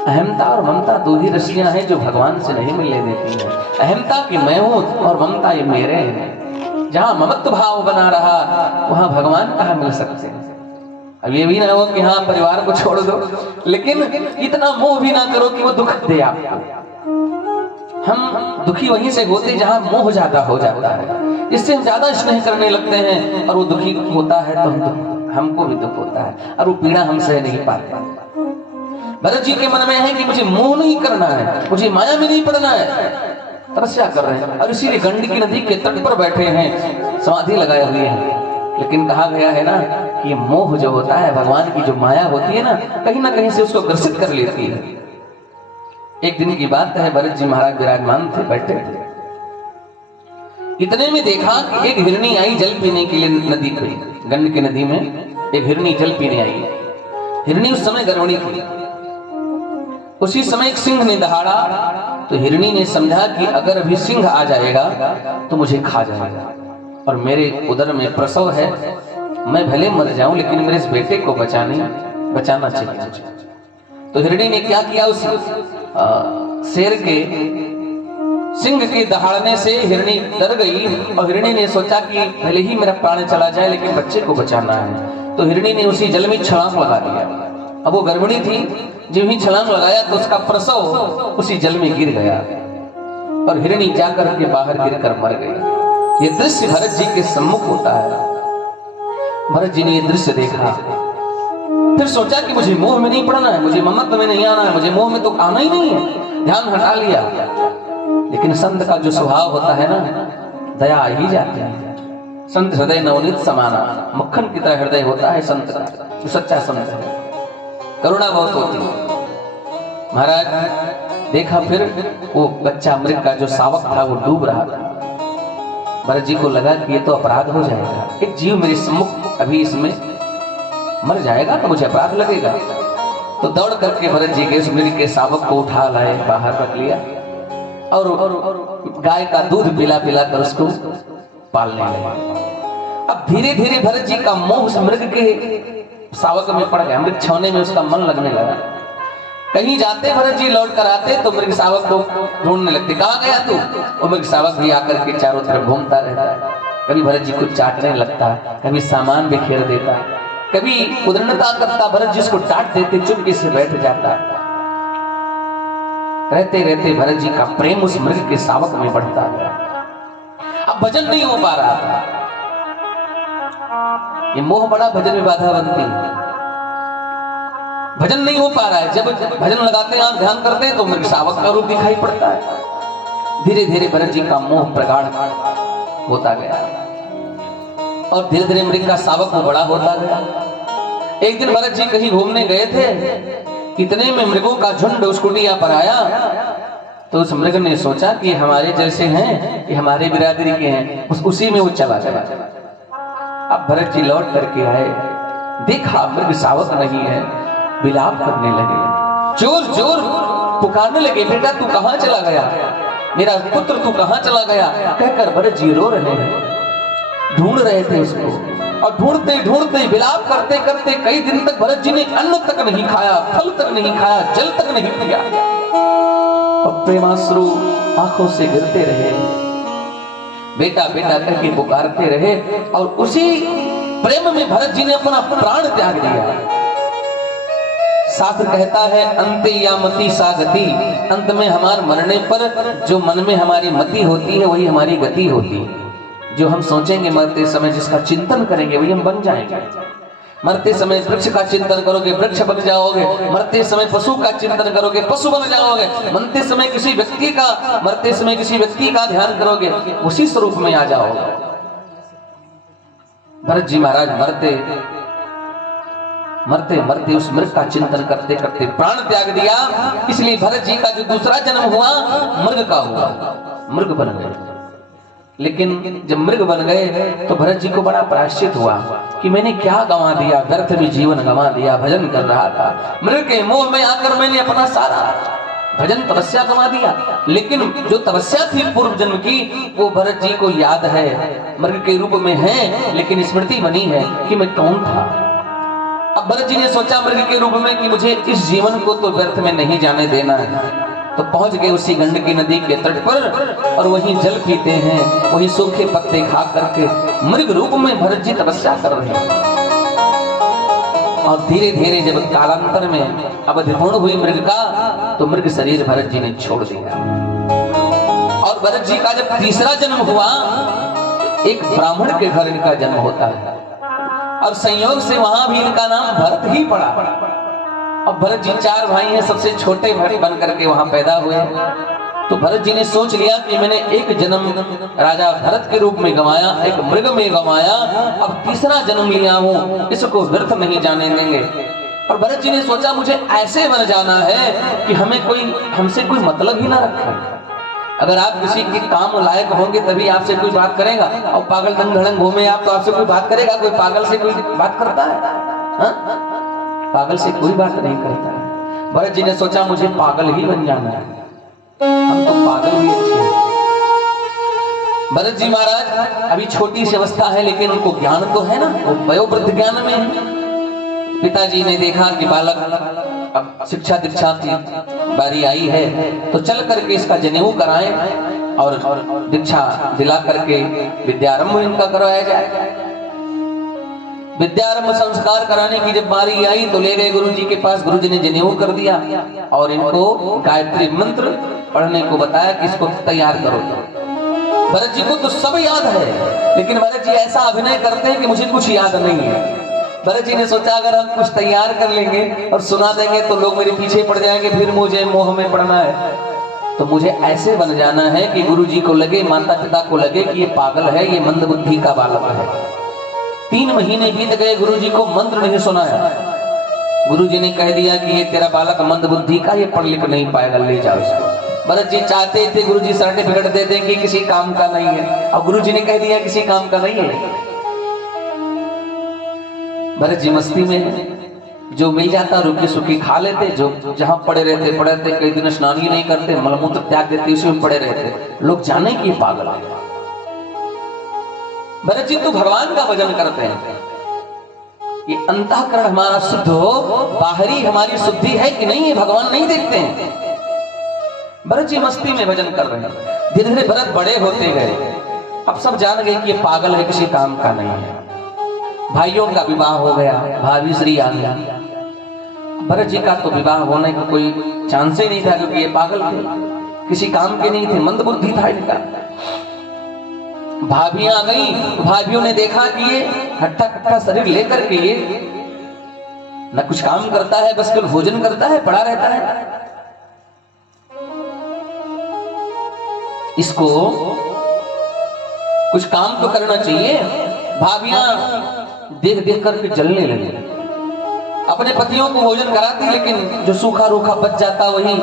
अहमता और ममता दो ही रस्सियां हैं जो भगवान से नहीं मिलने देती है। अहमता की मैं हूं और ममता ये मेरे हैं। जहां ममत्व भाव बना रहा वहां भगवान कहाँ मिल सकते हैं। अब ये भी ना हो कि हाँ परिवार को छोड़ दो, लेकिन इतना मोह भी ना करो कि वो दुख दे आपको। हम दुखी वहीं से होते जहां मोह ज्यादा हो जाता है, इससे हम ज्यादा स्नेह करने लगते हैं और वो दुखी होता है तो हमको भी दुख होता है और वो पीड़ा हम सह नहीं पाते। भरत जी के मन में है कि मुझे मोह नहीं करना है, मुझे माया में नहीं पड़ना है, तपस्या कर रहे हैं और इसीलिए गंडकी नदी के तट पर बैठे हैं, समाधि लगाए हुए हैं। लेकिन कहा गया है ना कि मोह जो होता है, भगवान की जो माया होती है ना कहीं से उसको ग्रसित कर लेती है। एक दिन की बात है, भरत जी महाराज विराजमान थे, बैठे थे, इतने में देखा कि एक हिरणी आई जल पीने के लिए नदी पे। गंडकी नदी में एक हिरणी जल पीने आई। हिरणी उस समय गर्भिणी थी। उसी समय एक सिंह ने दहाड़ा तो हिरणी ने समझा कि अगर अभी सिंह आ जाएगा तो मुझे खा जाएगा और मेरे उदर में प्रसव है, मैं भले मर जाऊं लेकिन मेरे इस बेटे को बचाना चाहिए मुझे। तो हिरणी ने क्या किया, उस शेर के सिंह के दहाड़ने से हिरणी डर गई और हिरणी ने सोचा कि भले ही मेरा प्राण चला जाए लेकिन बच्चे को बचाना है। तो हिरणी ने उसी जल में छलांग लगा दिया। अब वो गर्भिणी थी, जब ही छलांग लगाया तो उसका प्रसव उसी जल में गिर गया और हिरणी जाकर के बाहर गिरकर मर गई। ये दृश्य भरत जी के सम्मुख होता है। भरत जी ने ये दृश्य देखा, फिर सोचा कि मुझे मोह में नहीं पड़ना है, मुझे ममत्व में नहीं आना है, मुझे मोह में तो आना ही नहीं है, ध्यान हटा लिया। लेकिन संत का जो स्वभाव होता है ना, दया आ ही जाती है। संत हृदय नवनीत समाना, मक्खन की तरह हृदय होता है संत का, जो सच्चा संत है। करुणा बहुत होती है। महाराज देखा फिर वो बच्चा मृग का जो शावक था वो डूब रहा था। भरत जी को लगा कि ये तो अपराध हो जाएगा, एक जीव मेरे सम्मुख अभी इसमें मर जाएगा तो मुझे अपराध लगेगा। तो दौड़ करके भरत जी के उस मृग के शावक को उठा लाए, बाहर रख लिया और गाय का दूध पिला पिला कर उसको पालने लगे। अब धीरे धीरे भरत जी का मोह उस मृग के शावक में पड़ गया, मृग छाने में उसका मन लगने लगा। कहीं जाते भरत जी लौट कर आते तो मृग शावक को ढूंढने लगते, कहाँ गया तू? और मृग शावक भी आकर के चारों तरफ घूमता रहता है। कभी भरत जी को चाटने लगता, कभी सामान बिखेर देता, कभी उद्दंडता करता, भरत जी उसको डांट देते, चुपके से बैठ जाता। रहते रहते भरत जी का प्रेम उस मृग के शावक में बढ़ता गया। अब भजन नहीं हो पा रहा था, ये मोह बड़ा भजन में बाधा बनती है। भजन नहीं हो पा रहा है, जब भजन लगाते हैं आप ध्यान करते हैं तो मृग शावक का रूप दिखाई पड़ता है। धीरे धीरे भरत जी का मोह प्रगाढ़ होता गया और धीरे धीरे मृग का शावक वो बड़ा होता गया। एक दिन भरत जी कहीं घूमने गए थे, इतने में मृगों का झुंड उस कुटिया पर आया। तो उस मृग ने सोचा कि हमारे जैसे हैं, कि हमारे बिरादरी के हैं, उसी में वो चला चला। अब भरत जी लौट करके आए, देखा मृग शावक नहीं है, विलाप करने लगे, जोर जोर पुकारने लगे, बेटा तू कहां चला गया, मेरा पुत्र तू कहां चला गया, कहकर भरत जी रो रहे हैं। ढूंढ रहे थे उसको और ढूंढते ढूंढते विलाप करते करते कई दिन तक भरत जी ने अन्न तक नहीं खाया, फल तक नहीं खाया, जल तक नहीं पिया और प्रेमाश्रु आंखों से गिरते रहे। बेटा बेटा करके पुकारते रहे और उसी प्रेम में भरत जी ने अपना प्राण त्याग दिया। शास्त्र कहता है अंते या मति सा गति, अंत में हमारे मरने पर जो मन में हमारी मति होती है वही हमारी गति होती है। जो हम सोचेंगे मरते समय, जिसका चिंतन करेंगे वही हम बन जाएंगे। मरते समय वृक्ष का चिंतन करोगे, वृक्ष बन जाओगे। मरते समय पशु का चिंतन करोगे, पशु बन जाओगे। मरते समय किसी व्यक्ति का ध्यान करोगे, उसी स्वरूप में आ जाओगे। भरत जी महाराज मरते मरते उस मृग का चिंतन करते करते प्राण त्याग दिया। इसलिए भरत जी का जो दूसरा जन्म हुआ मृग का हुआ, मृग बन गए। लेकिन जब मृग बन गए तो भरत जी को बड़ा प्रायश्चित हुआ कि मैंने क्या गंवा दिया, व्यर्थ में जीवन गंवा दिया। भजन कर रहा था, मृग के मोह में आकर मैंने अपना सारा भजन तपस्या गंवा दिया। लेकिन जो तपस्या थी पूर्व जन्म की, वो भरत जी को याद है, मृग के रूप में है, लेकिन स्मृति बनी है कि मैं कौन था। अब भरत जी ने सोचा मृग के रूप में कि मुझे इस जीवन को तो व्यर्थ में नहीं जाने देना है। तो पहुंच गए उसी गंडकी नदी के तट पर और वहीं जल पीते हैं, वहीं सूखे पत्ते खा करके मृग रूप में भरत जी तपस्या कर रहे हैं। और धीरे धीरे जब कालांतर में अवधि पूर्ण हुई मृग का, तो मृग शरीर भरत जी ने छोड़ दिया। और भरत जी का जब तीसरा जन्म हुआ, एक ब्राह्मण के घर इनका जन्म होता है और संयोग से वहां भी इनका नाम भरत ही पड़ा। अब भरत जी 4 भाई हैं, सबसे छोटे भाई बन करके वहां पैदा हुए। तो भरत जी ने सोच लिया कि मैंने एक जन्म राजा भरत के रूप में गंवाया, एक मृग में गंवाया, अब तीसरा जन्म लिया हूं, इसको व्यर्थ नहीं जाने देंगे। और भरत जी ने सोचा मुझे ऐसे बन जाना है कि हमसे कोई मतलब ही ना रखे। अगर आप किसी के काम लायक होंगे तभी आपसे कोई बात करेगा, और पागल दंग धड़ंग घूमे आप तो आपसे कोई बात करेगा? कोई पागल से कोई बात करता है? पागल से कोई बात नहीं करता है। भरत जी ने सोचा मुझे पागल ही बन जाना है, हम तो पागल ही अच्छे हैं। भरत जी महाराज अभी छोटी सी अवस्था है, लेकिन उनको ज्ञान तो है ना, वो वयोवृद्ध ज्ञान में है। पिताजी ने देखा कि बालक अब शिक्षा दीक्षा की बारी आई है, तो चल करके इसका जनेऊ कराएं और दीक्षा दिला करके विद्यारंभ इनका करवाया जाए। विद्यारंभ संस्कार कराने की जब बारी आई तो ले गए गुरुजी के पास। गुरुजी ने जनेऊ कर दिया और इनको गायत्री मंत्र पढ़ने को बताया कि इसको तैयार करो। भरत जी को तो सब याद है, लेकिन भरत जी ऐसा अभिनय करते हैं कि मुझे कुछ याद नहीं है। भरत जी ने सोचा अगर हम कुछ तैयार कर लेंगे और सुना देंगे तो लोग मेरे पीछे पड़ जाएंगे, फिर मुझे मोह में पड़ना है। तो मुझे ऐसे बन जाना है कि गुरु जी को लगे, माता पिता को लगे कि ये पागल है, ये मंदबुद्धि का बालक है। 3 महीने बीत गए, गुरु जी को मंत्र नहीं सुनाया। गुरु जी ने कह दिया कि ये तेरा बालक मंदबुद्धि का, ये पढ़ लिख नहीं पाएगा, ले जाओ इसको। भरत जी चाहते थे गुरु जी सर्टिफिकेट दे दें कि किसी काम का नहीं है, और गुरु जी ने कह दिया किसी काम का नहीं है। भरत जी मस्ती में जो मिल जाता रुकी सुखी खा लेते, जो जहां पड़े रहते कई दिन स्नान ही नहीं करते, मलमूत्र त्याग देते, उसी में पड़े रहते। लोग जाने कि ये पागल है। भरत जी तो भगवान का भजन करते हैं। ये अंतःकरण हमारा शुद्ध हो, बाहरी हमारी शुद्धि है कि नहीं, ये भगवान नहीं देखते हैं। भरत जी मस्ती में भजन कर रहे हैं। धीरे धीरे भरत बड़े होते गए। अब सब जान गए कि ये पागल है, किसी काम का नहीं है। भाइयों का विवाह हो गया, भाभी श्री आ गया। भरत जी का तो विवाह होने का कोई चांस ही नहीं था, क्योंकि ये पागल थे, किसी काम के नहीं थे, मंदबुद्धि था इनका। भाभियां आ गई, भाभियों ने देखा कि ये हट्टा कट्टा शरीर लेकर के ये न कुछ काम करता है, बस केवल भोजन करता है, पड़ा रहता है। इसको कुछ काम तो करना चाहिए। भाभियां देख देख करके जलने लगी। अपने पतियों को भोजन कराती, लेकिन जो सूखा रूखा बच जाता वही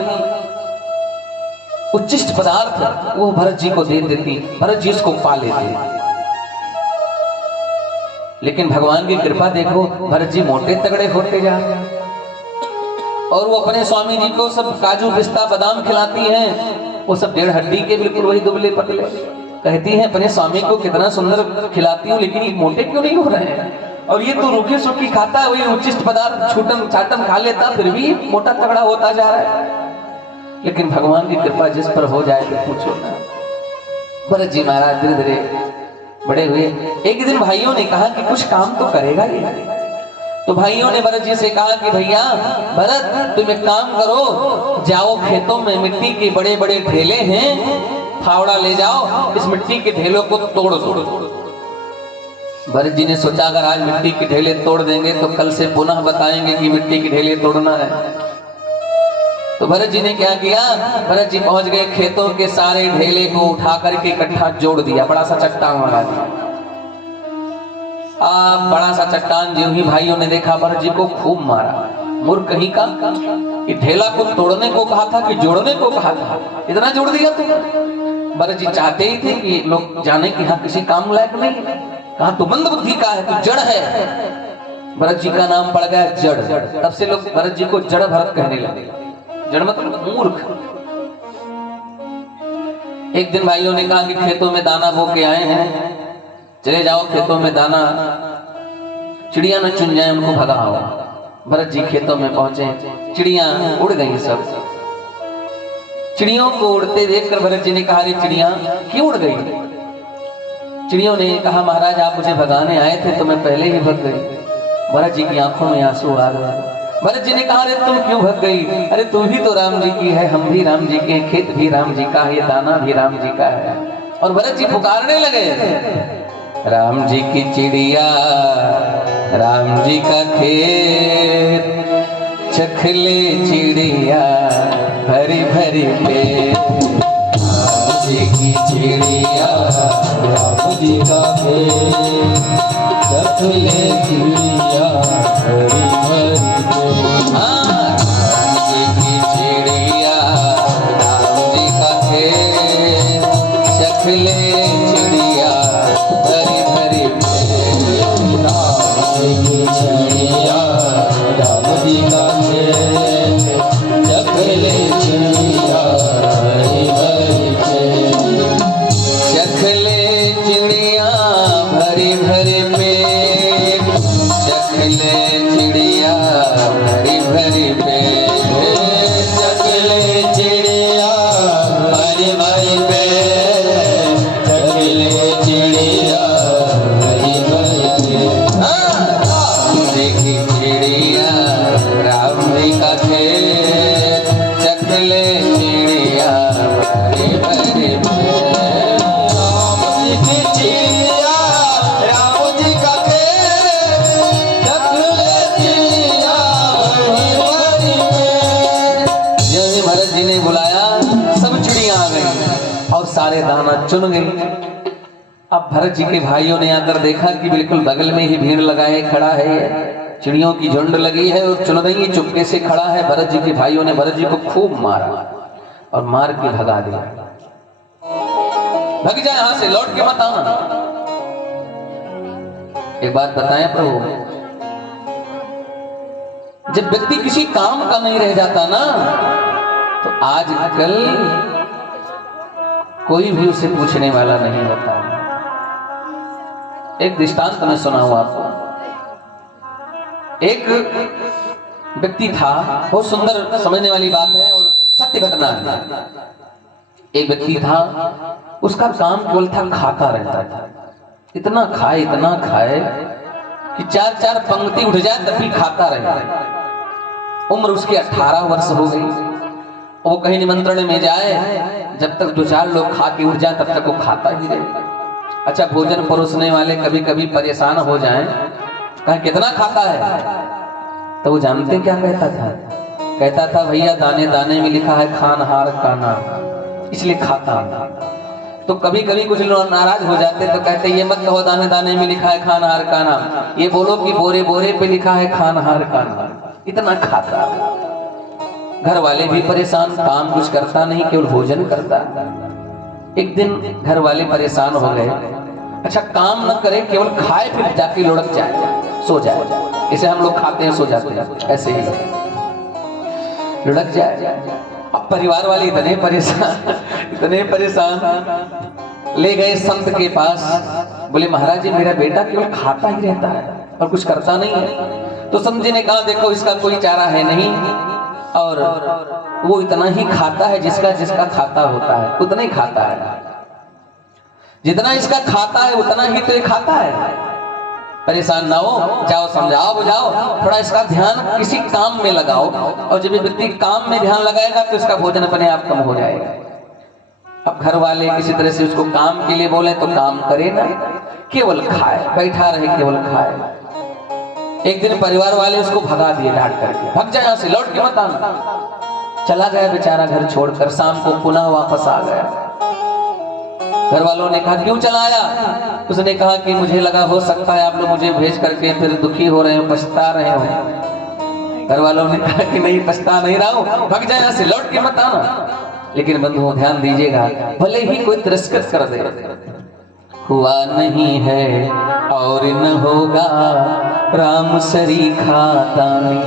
उच्चिष्ट पदार्थ वो भरत जी को दे देती। भरत जी इसको पा लेते। लेकिन भगवान की कृपा देखो, भरत जी मोटे तगड़े होते जा रहे हैं। और वो अपने स्वामी जी को सब काजू पिस्ता बादाम खिलाती हैं। वो सब 1.5 हड्डी के बिल्कुल वही दुबले पतले। कहती हैं अपने स्वामी को कितना सुंदर खिलाती हूँ, लेकिन ये मोटे क्यों नहीं हो रहे हैं। और ये तो रूखी सूखी खाता है, वही उच्चिष्ट पदार्थ छूटम चाटम खा लेता, फिर भी मोटा तगड़ा होता जा रहा है। लेकिन भगवान की कृपा जिस पर हो जाए तो पूछो ना। भरत जी महाराज धीरे धीरे बड़े हुए। एक दिन भाइयों ने कहा कि कुछ काम तो करेगा ये। तो भाइयों ने भरत जी से कहा कि भैया भरत, तुम एक काम करो, जाओ खेतों में मिट्टी के बड़े बड़े ढेले हैं, फावड़ा ले जाओ, इस मिट्टी के ढेलों को तोड़ दो। भरत जी ने सोचा अगर आज मिट्टी के ढेले तोड़ देंगे तो कल से पुनः बताएंगे कि मिट्टी के ढेले तोड़ना है। तो भरत जी ने क्या किया, भरत जी पहुंच गए, खेतों के सारे ढेले को उठा करके इकट्ठा जोड़ दिया, बड़ा सा चट्टान बना दिया। बड़ा सा चट्टान जो ही भाइयों ने देखा, भरत जी को खूब मारा। मूर्ख कहीं का, ये ढेला को तोड़ने को कहा था कि जोड़ने को कहा था, इतना जोड़ दिया तुमने। भरत जी चाहते ही थे कि लोग जाने कि हाँ किसी काम लायक नहीं है, कहा तो मंदबुद्धि का है, तो जड़ है। भरत जी का नाम पड़ गया जड़। तब से लोग भरत जी को जड़ भरत कहने लगे। जड़ मतलब मूर्ख। एक दिन भाइयों ने कहा कि खेतों में दाना बो के आए हैं, चले जाओ खेतों में दाना, चिड़िया न चुन जाए उनको भगाओ। भरत जी खेतों में पहुंचे, चिड़िया उड़ गई सब। चिड़ियों को उड़ते देखकर भरत जी ने कहा रे चिड़िया क्यों उड़ गई। चिड़ियों ने कहा महाराज आप मुझे भगाने आए थे तो मैं पहले ही भग गई। भरत जी की आंखों में आंसू आ गए। भरत जी ने कहा अरे तुम क्यों भग गई, अरे तू भी तो राम जी की है, हम भी राम जी के, खेत भी राम जी का है, ये दाना भी राम जी का है। और भरत जी पुकारने लगे, राम जी की चिड़िया राम जी का खेत, चख ले चिड़िया भरी भरी पेट। राम जी की चिड़िया राम जी का खेत, चख ले चिड़िया भरी भरी पेट। राम जी की चिड़िया राम जी का खेत, चख ले चिड़िया भरी भरी पेट। राम जी की चिड़िया राम जी का खेत, चख ले चिड़िया भरी भरी पेट। चख ले चिड़िया भरी भरी पेट, चख ले चिड़िया भरी भरी पेट, चख ले चिड़िया भरी भरी पेट, चख ले चिड़िया भरी भरी पेट। राम जी की चिड़िया राम जी का खेत, चख सारे दाना चुन गई। अब भरत जी के भाइयों ने आकर देखा कि बिल्कुल बगल में ही भीड़ लगाए खड़ा है, चिड़ियों की झुंड लगी है और चुन रही चुपके से खड़ा है। भरत जी के भाइयों ने भरत जी को खूब मारा और मार के भगा दिया। भग जाए यहां से, लौट के मत आना। एक बात बताएं प्रभु, जब व्यक्ति किसी काम का नहीं रह जाता ना, तो आजकल कोई भी उसे पूछने वाला नहीं होता। एक दृष्टांत मैं सुनाऊं आपको। एक व्यक्ति था, बहुत सुंदर समझने वाली बात है और सत्य घटना है। एक व्यक्ति था, उसका काम केवल था खाता रहता था। इतना खाए कि 4-4 पंक्ति उठ जाए तब भी खाता रहे। उम्र उसकी 18 वर्ष हो गई। वो कहीं निमंत्रण में जाए, जब तक 2-4 लोग खा के उठ जाए तब तक वो खाता ही रहे। अच्छा, भोजन परोसने वाले कभी कभी परेशान हो जाएं, कहें कितना खाता है, तो वो जानते क्या कहता था भैया दाने दाने में लिखा है खानहार का नाम, इसलिए खाता। तो कभी कभी कुछ लोग नाराज हो जाते तो कहते ये मत कहो दाने दाने में लिखा है खानहार का नाम, ये बोलो कि बोरे बोरे पे लिखा है खानहार का नाम। इतना खाता। घर वाले भी परेशान, काम कुछ करता नहीं, केवल भोजन करता। एक दिन घर वाले परेशान हो गए। अच्छा, काम न करे, केवल खाए फिर जाके लुढ़क जाए, सो जाए। इसे हम लोग खाते हैं सो जाते हैं, ऐसे ही लुढ़क जाए। अब परिवार वाले इतने परेशान ले गए संत के पास। बोले महाराज जी, मेरा बेटा केवल खाता ही रहता है और कुछ करता नहीं है। तो संत जी ने कहा देखो, इसका कोई चारा है नहीं, और वो इतना ही खाता है जिसका खाता होता है उतना ही खाता है। जितना इसका खाता है उतना ही तो ये खाता है। परेशान ना हो, जाओ समझाओ बुझाओ, थोड़ा इसका ध्यान किसी काम में लगाओ, और जब ये व्यक्ति काम में ध्यान लगाएगा तो इसका भोजन अपने आप कम हो जाएगा। अब घर वाले किसी तरह से उसको काम के लिए बोले तो काम करे ना, केवल खाए, बैठा रहे केवल खाए। एक दिन परिवार वाले उसको भगा दिए डांट करके, भग जाए यहाँ से, लौट के मत आना। चला गया बेचारा घर छोड़कर। शाम को पुनः वापस आ गया। घर वालों ने कहा क्यों चला आया? उसने कहा कि मुझे लगा हो सकता है आप लोग मुझे भेज करके फिर दुखी हो रहे हो, पछता रहे हो। घर वालों ने कहा कि नहीं, पछता नहीं रहा हूं, भग जाए यहाँ से, लौट के मत आना। लेकिन बंधुओं ध्यान दीजिएगा, भले ही कोई तिरस्कृत कर दे, हुआ नहीं है और न होगा राम सरीखा दानी।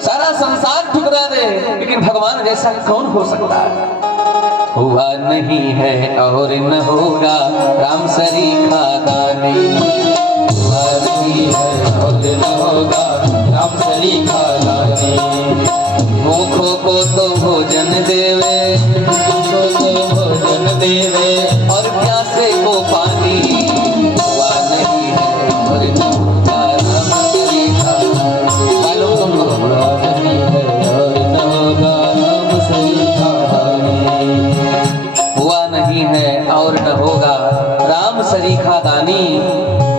सारा संसार ठुकरा दे, लेकिन भगवान जैसा कौन हो सकता है? हुआ नहीं है और न होगा राम सरीखा दानी। हुआ नहीं है और न होगा राम सरीखा दानी। भूखों को तो भोजन देवे, भूखों को भोजन देवे, और प्यासे को पानी। हुआ नहीं है और न होगा राम सरीखा दानी। मालूम तुमको हुआ नहीं है और न होगा राम सरीखा दानी। हुआ नहीं है और न होगा राम सरीखा दानी।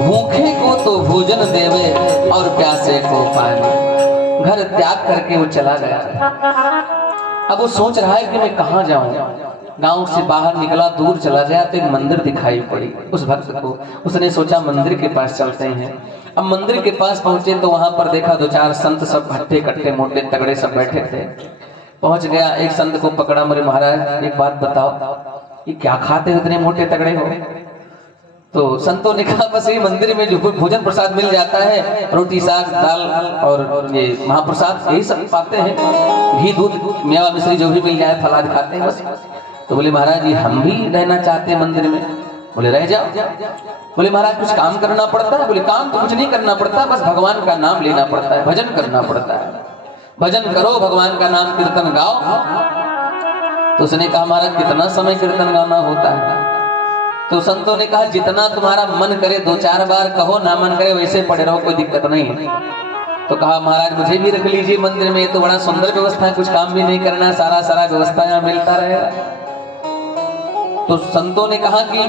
भूखे को तो भोजन देवे और प्यासे को पानी। घर त्याग करके वो चला गया। अब वो सोच रहा है कि मैं कहाँ जाऊं। गांव से बाहर निकला, दूर चला गया तो एक मंदिर दिखाई पड़ी उस भक्त को। उसने सोचा मंदिर के पास चलते हैं। अब मंदिर के पास पहुंचे तो वहां पर देखा 2-4 संत सब हट्टे कट्टे मोटे तगड़े सब बैठे थे। पहुंच गया, एक संत को पकड़ा, बोले महाराज एक बात बताओ, ये क्या खाते हो इतने मोटे तगड़े हो? तो संतों ने कहा बस ये मंदिर में जो भोजन प्रसाद मिल जाता है, रोटी साग दाल और ये महाप्रसाद, यही सब पाते हैं, घी दूध मेवा मिश्री जो भी मिल जाए फलाद खाते हैं बस। तो बोले महाराज जी हम भी रहना चाहते हैं मंदिर में। बोले रह जाओ। बोले महाराज कुछ काम करना पड़ता है? बोले काम तो कुछ नहीं करना पड़ता, बस भगवान का नाम लेना पड़ता है, भजन करना पड़ता है। भजन करो, भगवान का नाम कीर्तन गाओ। तो उसने कहा महाराज कितना समय कीर्तन गाना होता है? तो संतों ने कहा जितना तुम्हारा मन करे 2-4 बार कहो, ना मन करे वैसे पड़े रहो, कोई दिक्कत नहीं है। तो कहा महाराज मुझे भी रख लीजिए मंदिर में, तो बड़ा सुंदर व्यवस्था है, कुछ काम भी नहीं करना, सारा व्यवस्था यहाँ मिलता रहेगा। तो संतों ने कहा कि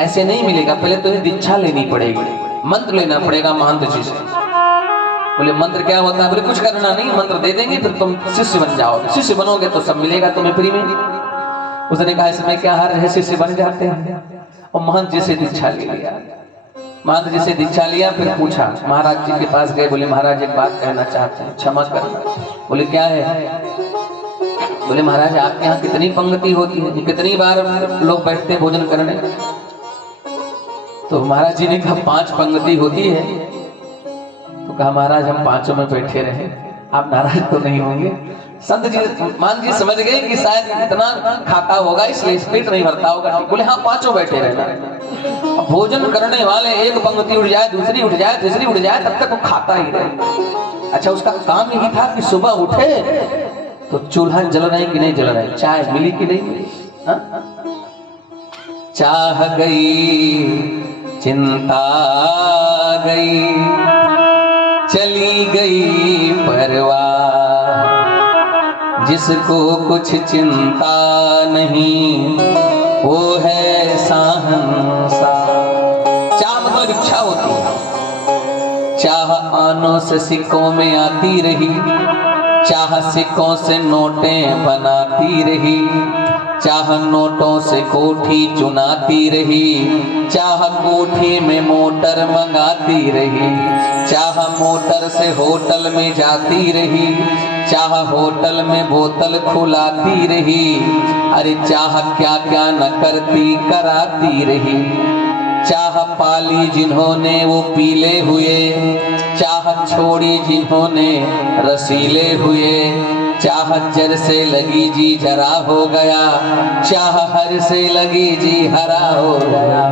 ऐसे नहीं मिलेगा, पहले तुम्हें दीक्षा लेनी पड़ेगी, मंत्र लेना पड़ेगा महंत जी से। बोले मंत्र क्या होता है? बोले कुछ करना नहीं, मंत्र दे देंगे फिर तुम शिष्य बन जाओगे, शिष्य बनोगे तो सब मिलेगा तुम्हें फ्री में। उसने कहा इसमें क्या हर रहस्य से बन जाते हैं। और महंत जी से दीक्षा ले लिया। महंत जी से दीक्षा लिया, फिर पूछा, महाराज जी के पास गए, बोले महाराज एक बात कहना चाहते हैं, क्षमा करना। बोले क्या है? बोले महाराज आपके यहाँ कितनी पंक्ति होती है, कितनी बार लोग बैठते हैं भोजन करने? तो महाराज जी ने कहा 5 पंक्ति होती है। तो कहा महाराज हम 5 में बैठे रहे, आप नाराज तो नहीं होंगे? संत जी मान जी समझ गए कि शायद इतना खाता होगा इसलिए पेट नहीं भरता होगा। बोले हाँ 5 बैठे रहना। भोजन करने वाले एक पंक्ति उठ जाए, दूसरी उठ जाए, तीसरी उठ जाए, तब तक वो खाता ही रहे। अच्छा उसका काम यही था कि सुबह उठे तो चूल्हा जल रहा है कि नहीं जल रहा है, चाय मिली कि नहीं मिली, चाह गई चिंता गई, चली गई परवाह, जिसको कुछ चिंता नहीं वो है शहंशाह। चाह मतलब इच्छा होती है। चाह आनों से सिक्कों में आती रही, चाह सिक्कों से नोटें बनाती रही, चाह नोटों से कोठी चुनाती रही, चाह कोठी में मोटर मंगाती रही, चाह मोटर से होटल में जाती रही, चाह होटल में बोतल खुलाती रही, अरे चाह क्या क्या न करती कराती रही। चाह पाली जिन्होंने वो पीले हुए, चाह छोड़ी जिन्होंने रसीले हुए, चाह जर से लगी जी जरा हो गया, चाह हर से लगी जी हरा हो गया।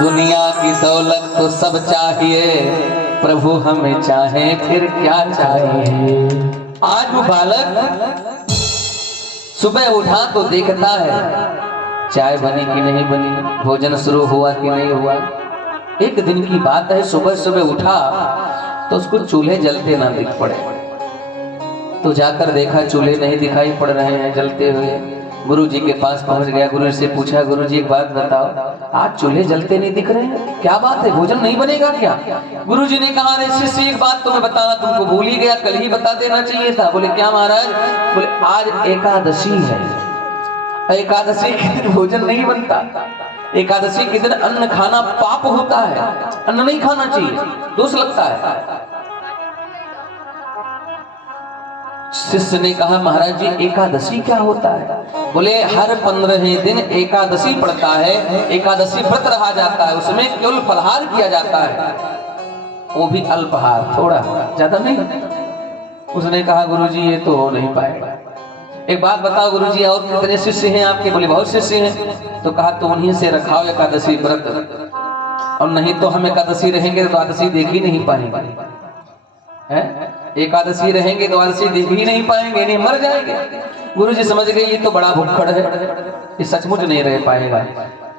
दुनिया की दौलत तो सब चाहिए, प्रभु हमें चाहे फिर क्या चाहिए। आज वो बालक सुबह उठा तो देखता है चाय बनी कि नहीं बनी, भोजन शुरू हुआ कि नहीं हुआ। एक दिन की बात है, सुबह सुबह उठा तो उसको चूल्हे जलते ना दिख पड़े। तो जाकर देखा चूल्हे नहीं दिखाई पड़ रहे हैं जलते हुए। गुरु जी के पास पहुंच गया, गुरु से पूछा गुरु जी एक बात बताओ, आज चूल्हे जलते नहीं दिख रहे हैं, क्या बात है, भोजन नहीं बनेगा क्या? गुरु जी ने कहा अरे शिष्य एक बात तुम्हें बताना तुमको भूल ही गया, कल ही बता देना चाहिए था। बोले क्या महाराज? बोले आज एकादशी है, एकादशी के दिन भोजन नहीं बनता, एकादशी के दिन अन्न खाना पाप होता है, अन्न नहीं खाना चाहिए, दोष लगता है। शिष्य ने कहा महाराज जी एकादशी क्या होता है? बोले हर 15वें दिन एकादशी पड़ता है, एकादशी व्रत रहा जाता है, उसमें केवल फलाहार किया जाता है, वो भी अल्पाहार, थोड़ा ज्यादा नहीं। उसने कहा गुरुजी ये तो हो नहीं पाएगा। एक बात बताओ गुरुजी और कितने शिष्य हैं आपके? बोले बहुत शिष्य हैं। तो कहा तो उन्हीं से रखाओ एकादशी व्रत, और नहीं तो हम एकादशी रहेंगे तो द्वादशी देख ही नहीं पाएंगे, एकादशी रहेंगे द्वादशी देख ही नहीं पाएंगे, नहीं मर जाएंगे। गुरुजी समझ गए ये तो बड़ा भुक्खड़ है, ये सचमुच नहीं रह पाएगा।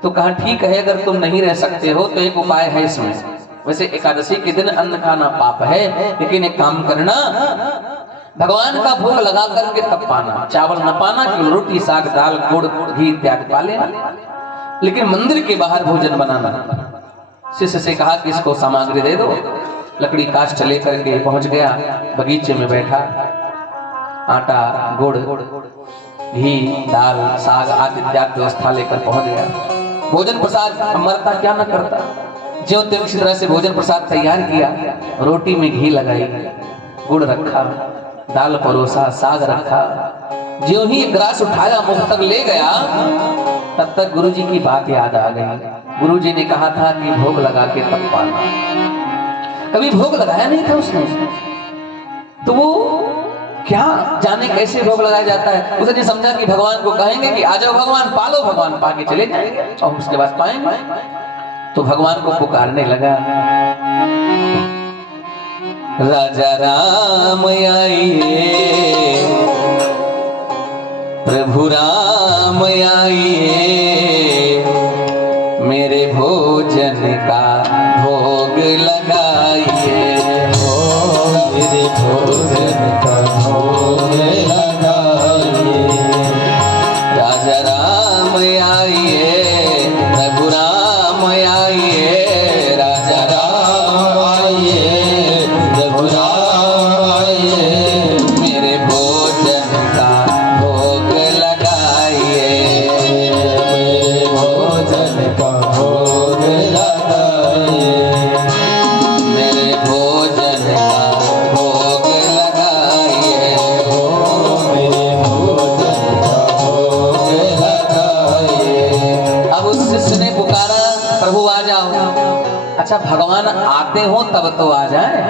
तो कहा ठीक है अगर तुम नहीं रह सकते हो तो एक उपाय है इसमें। वैसे एकादशी के दिन अन्न खाना पाप है, लेकिन एक काम करना, भगवान का भोग लगा करके तब पाना, चावल न पाना, केवल रोटी साग दाल गुड़ घी इत्यादि पा लेना, लेकिन मंदिर के बाहर भोजन बनाना। शिष्य से कहा कि इसको सामग्री दे दो। लकड़ी काष्ठ लेकर के पहुंच गया, बगीचे में बैठा, आटा गुड़ घी दाल साग आदि इत्यादि व्यवस्था लेकर पहुंच गया। भोजन प्रसाद मरता क्या न करता, ज्यों त्यों इसी तरह से भोजन प्रसाद तैयार किया। रोटी में घी लगाई, गुड़ रखा, दाल परोसा, साग रखा। ज्यों ही ग्रास उठाया मुख तक ले गया, तब तक गुरुजी की बात याद आ गई। गुरुजी ने कहा था कि भोग लगा के तब पाना, कभी भोग लगाया नहीं था उसने, तो वो क्या जाने कैसे भोग लगाया जाता है। उसने समझा कि भगवान को कहेंगे कि आ जाओ भगवान पालो, भगवान पाके चले जाएंगे और उसके बाद पाएंगे। तो भगवान को पुकारने लगा, राजा राम आइए, प्रभु राम आइए, मेरे भोजन का भोग लगाइए, मेरे भोजन का भोग लगाइए। राजा राम आइए, प्रभु राम आइए, राजा राम आइए, प्रभु राम आइए, मेरे भोजन का भोग लगाइए। आते हो तब तो आ जाए।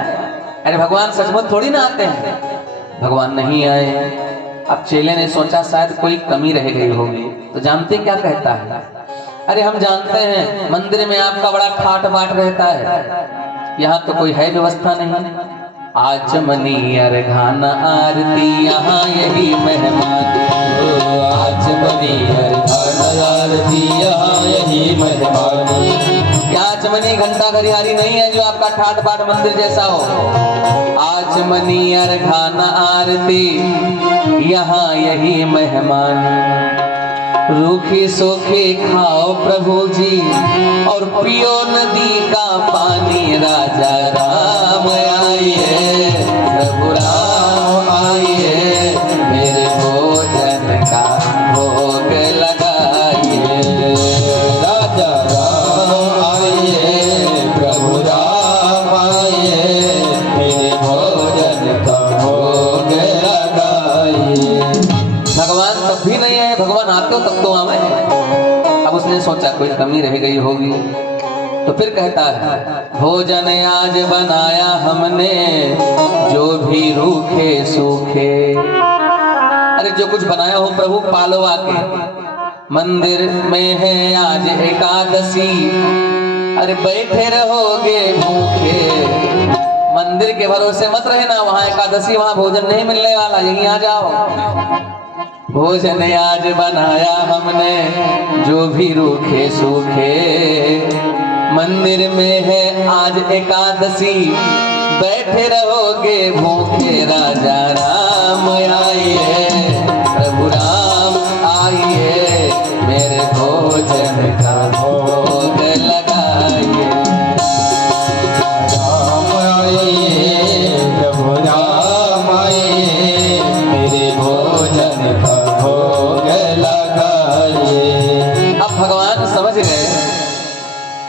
अरे भगवान सचमुच थोड़ी ना आते हैं। भगवान नहीं आए। अब चेले ने सोचा शायद कोई कमी रह गई होगी, तो जानते क्या कहता है? अरे हम जानते हैं मंदिर में आपका बड़ा ठाट बाट रहता है, यहाँ तो कोई है व्यवस्था नहीं। आचमनी अर्घान आरती यहाँ यही मेहमान, आचमनी अर्घान आरती यहाँ यही मेहमान। क्या आचमनी घंटा घड़ियारी नहीं है जो आपका ठाट बाट मंदिर जैसा हो? आचमनी अर्घान आरती यहाँ यही मेहमान। रूखे सूखे खाओ प्रभु जी और पियो नदी का पानी। राजा राम आइए, प्रभु राम आइए, मेरे भोजन का भोग लगाइए। राजा राम आइए, प्रभु राम आइए, मेरे भोजन का भोग लगाइए। भगवान तब भी नहीं है, भगवान आते हो तब तो आवे। अब उसने सोचा कोई कमी रह गई होगी, तो फिर कहता है भोजन आज बनाया हमने जो भी रूखे सूखे। अरे जो कुछ बनाया हो प्रभु पालो आके। मंदिर में है आज एकादशी, अरे बैठे रहोगे भूखे। मंदिर के भरोसे मत रहना, वहां एकादशी वहां भोजन नहीं मिलने वाला, यहीं आ जाओ। भोजन आज बनाया हमने जो भी रूखे सूखे। मंदिर में है आज एकादशी, बैठे रहोगे भूखे। राजा राम आइए, प्रभु राम आइए, मेरे भोजन का भोग लगाइए। राम आइए, प्रभु राम आइए, मेरे भोजन का भोग लगाइए। अब भगवान समझ गए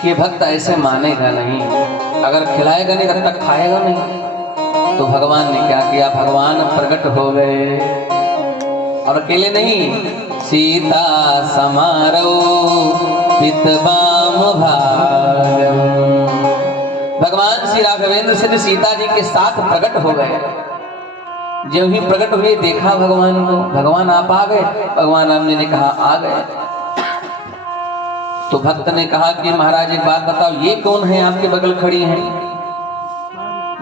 कि भक्त ऐसे मानेगा नहीं, अगर खिलाएगा नहीं तब तक खाएगा नहीं। तो भगवान ने क्या किया? भगवान प्रकट हो गए और अकेले नहीं, सीता समारो पितवाम भागम। भगवान श्री राघवेंद्र श्री सीता जी के साथ प्रकट हो गए। जब ही प्रकट हुए देखा भगवान को, भगवान आप आ गए? भगवान राम जी ने कहा आ गए। तो भक्त ने कहा कि महाराज एक बात बताओ, ये कौन है आपके बगल खड़ी हैं?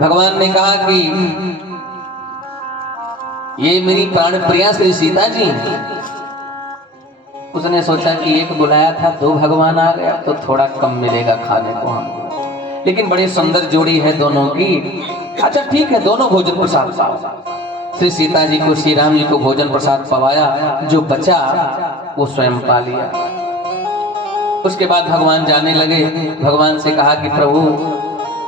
भगवान ने कहा कि ये मेरी प्राण प्रिया श्री सीता जी। उसने सोचा कि एक बुलाया था, दो भगवान आ गया तो थोड़ा कम मिलेगा खाने को हमको, लेकिन बड़ी सुंदर जोड़ी है दोनों की। अच्छा ठीक है, दोनों भोजन प्रसाद पाओ। श्री सीता जी को श्री राम जी को भोजन प्रसाद पवाया, जो बचा वो स्वयं पा लिया। उसके बाद भगवान जाने लगे। भगवान से कहा कि प्रभु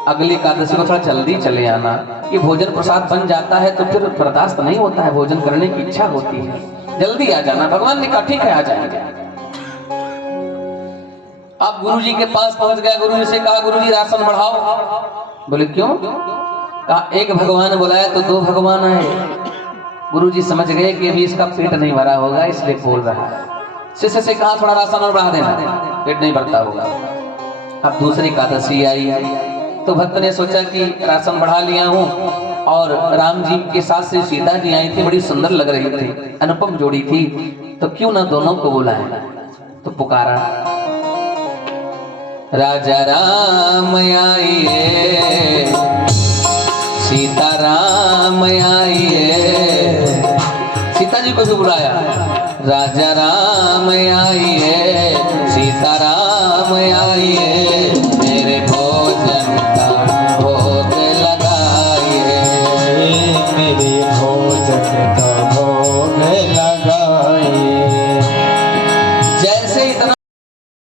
अगली एकादशी को थोड़ा जल्दी चले आना, ये भोजन प्रसाद बन जाता है तो फिर बर्दाश्त नहीं होता है, भोजन करने की इच्छा होती है, जल्दी आ जाना। भगवान ने कहा ठीक है आ जाएंगे। अब गुरुजी के पास पहुंच गया, गुरुजी से कहा गुरुजी राशन बढ़ाओ। बोले क्यों? कहा एक भगवान बुलाया तो दो भगवान आए। गुरुजी समझ गए कि अभी इसका पेट नहीं भरा होगा, इसलिए बोल रहा है। शिष्य से कहा थोड़ा राशन और बढ़ा देना, पेट नहीं भरता होगा। अब दूसरी एकादशी आई तो भक्त ने सोचा कि राशन बढ़ा लिया हूँ, और राम जी के साथ से सीता जी आई थी, बड़ी सुंदर लग रही थी, अनुपम जोड़ी थी, तो क्यों ना दोनों को बुलाए। तो पुकारा राजा राम आइए, सीता राम आइए। सीता जी को भी बुलाया, राजा राम आइए, सीता राम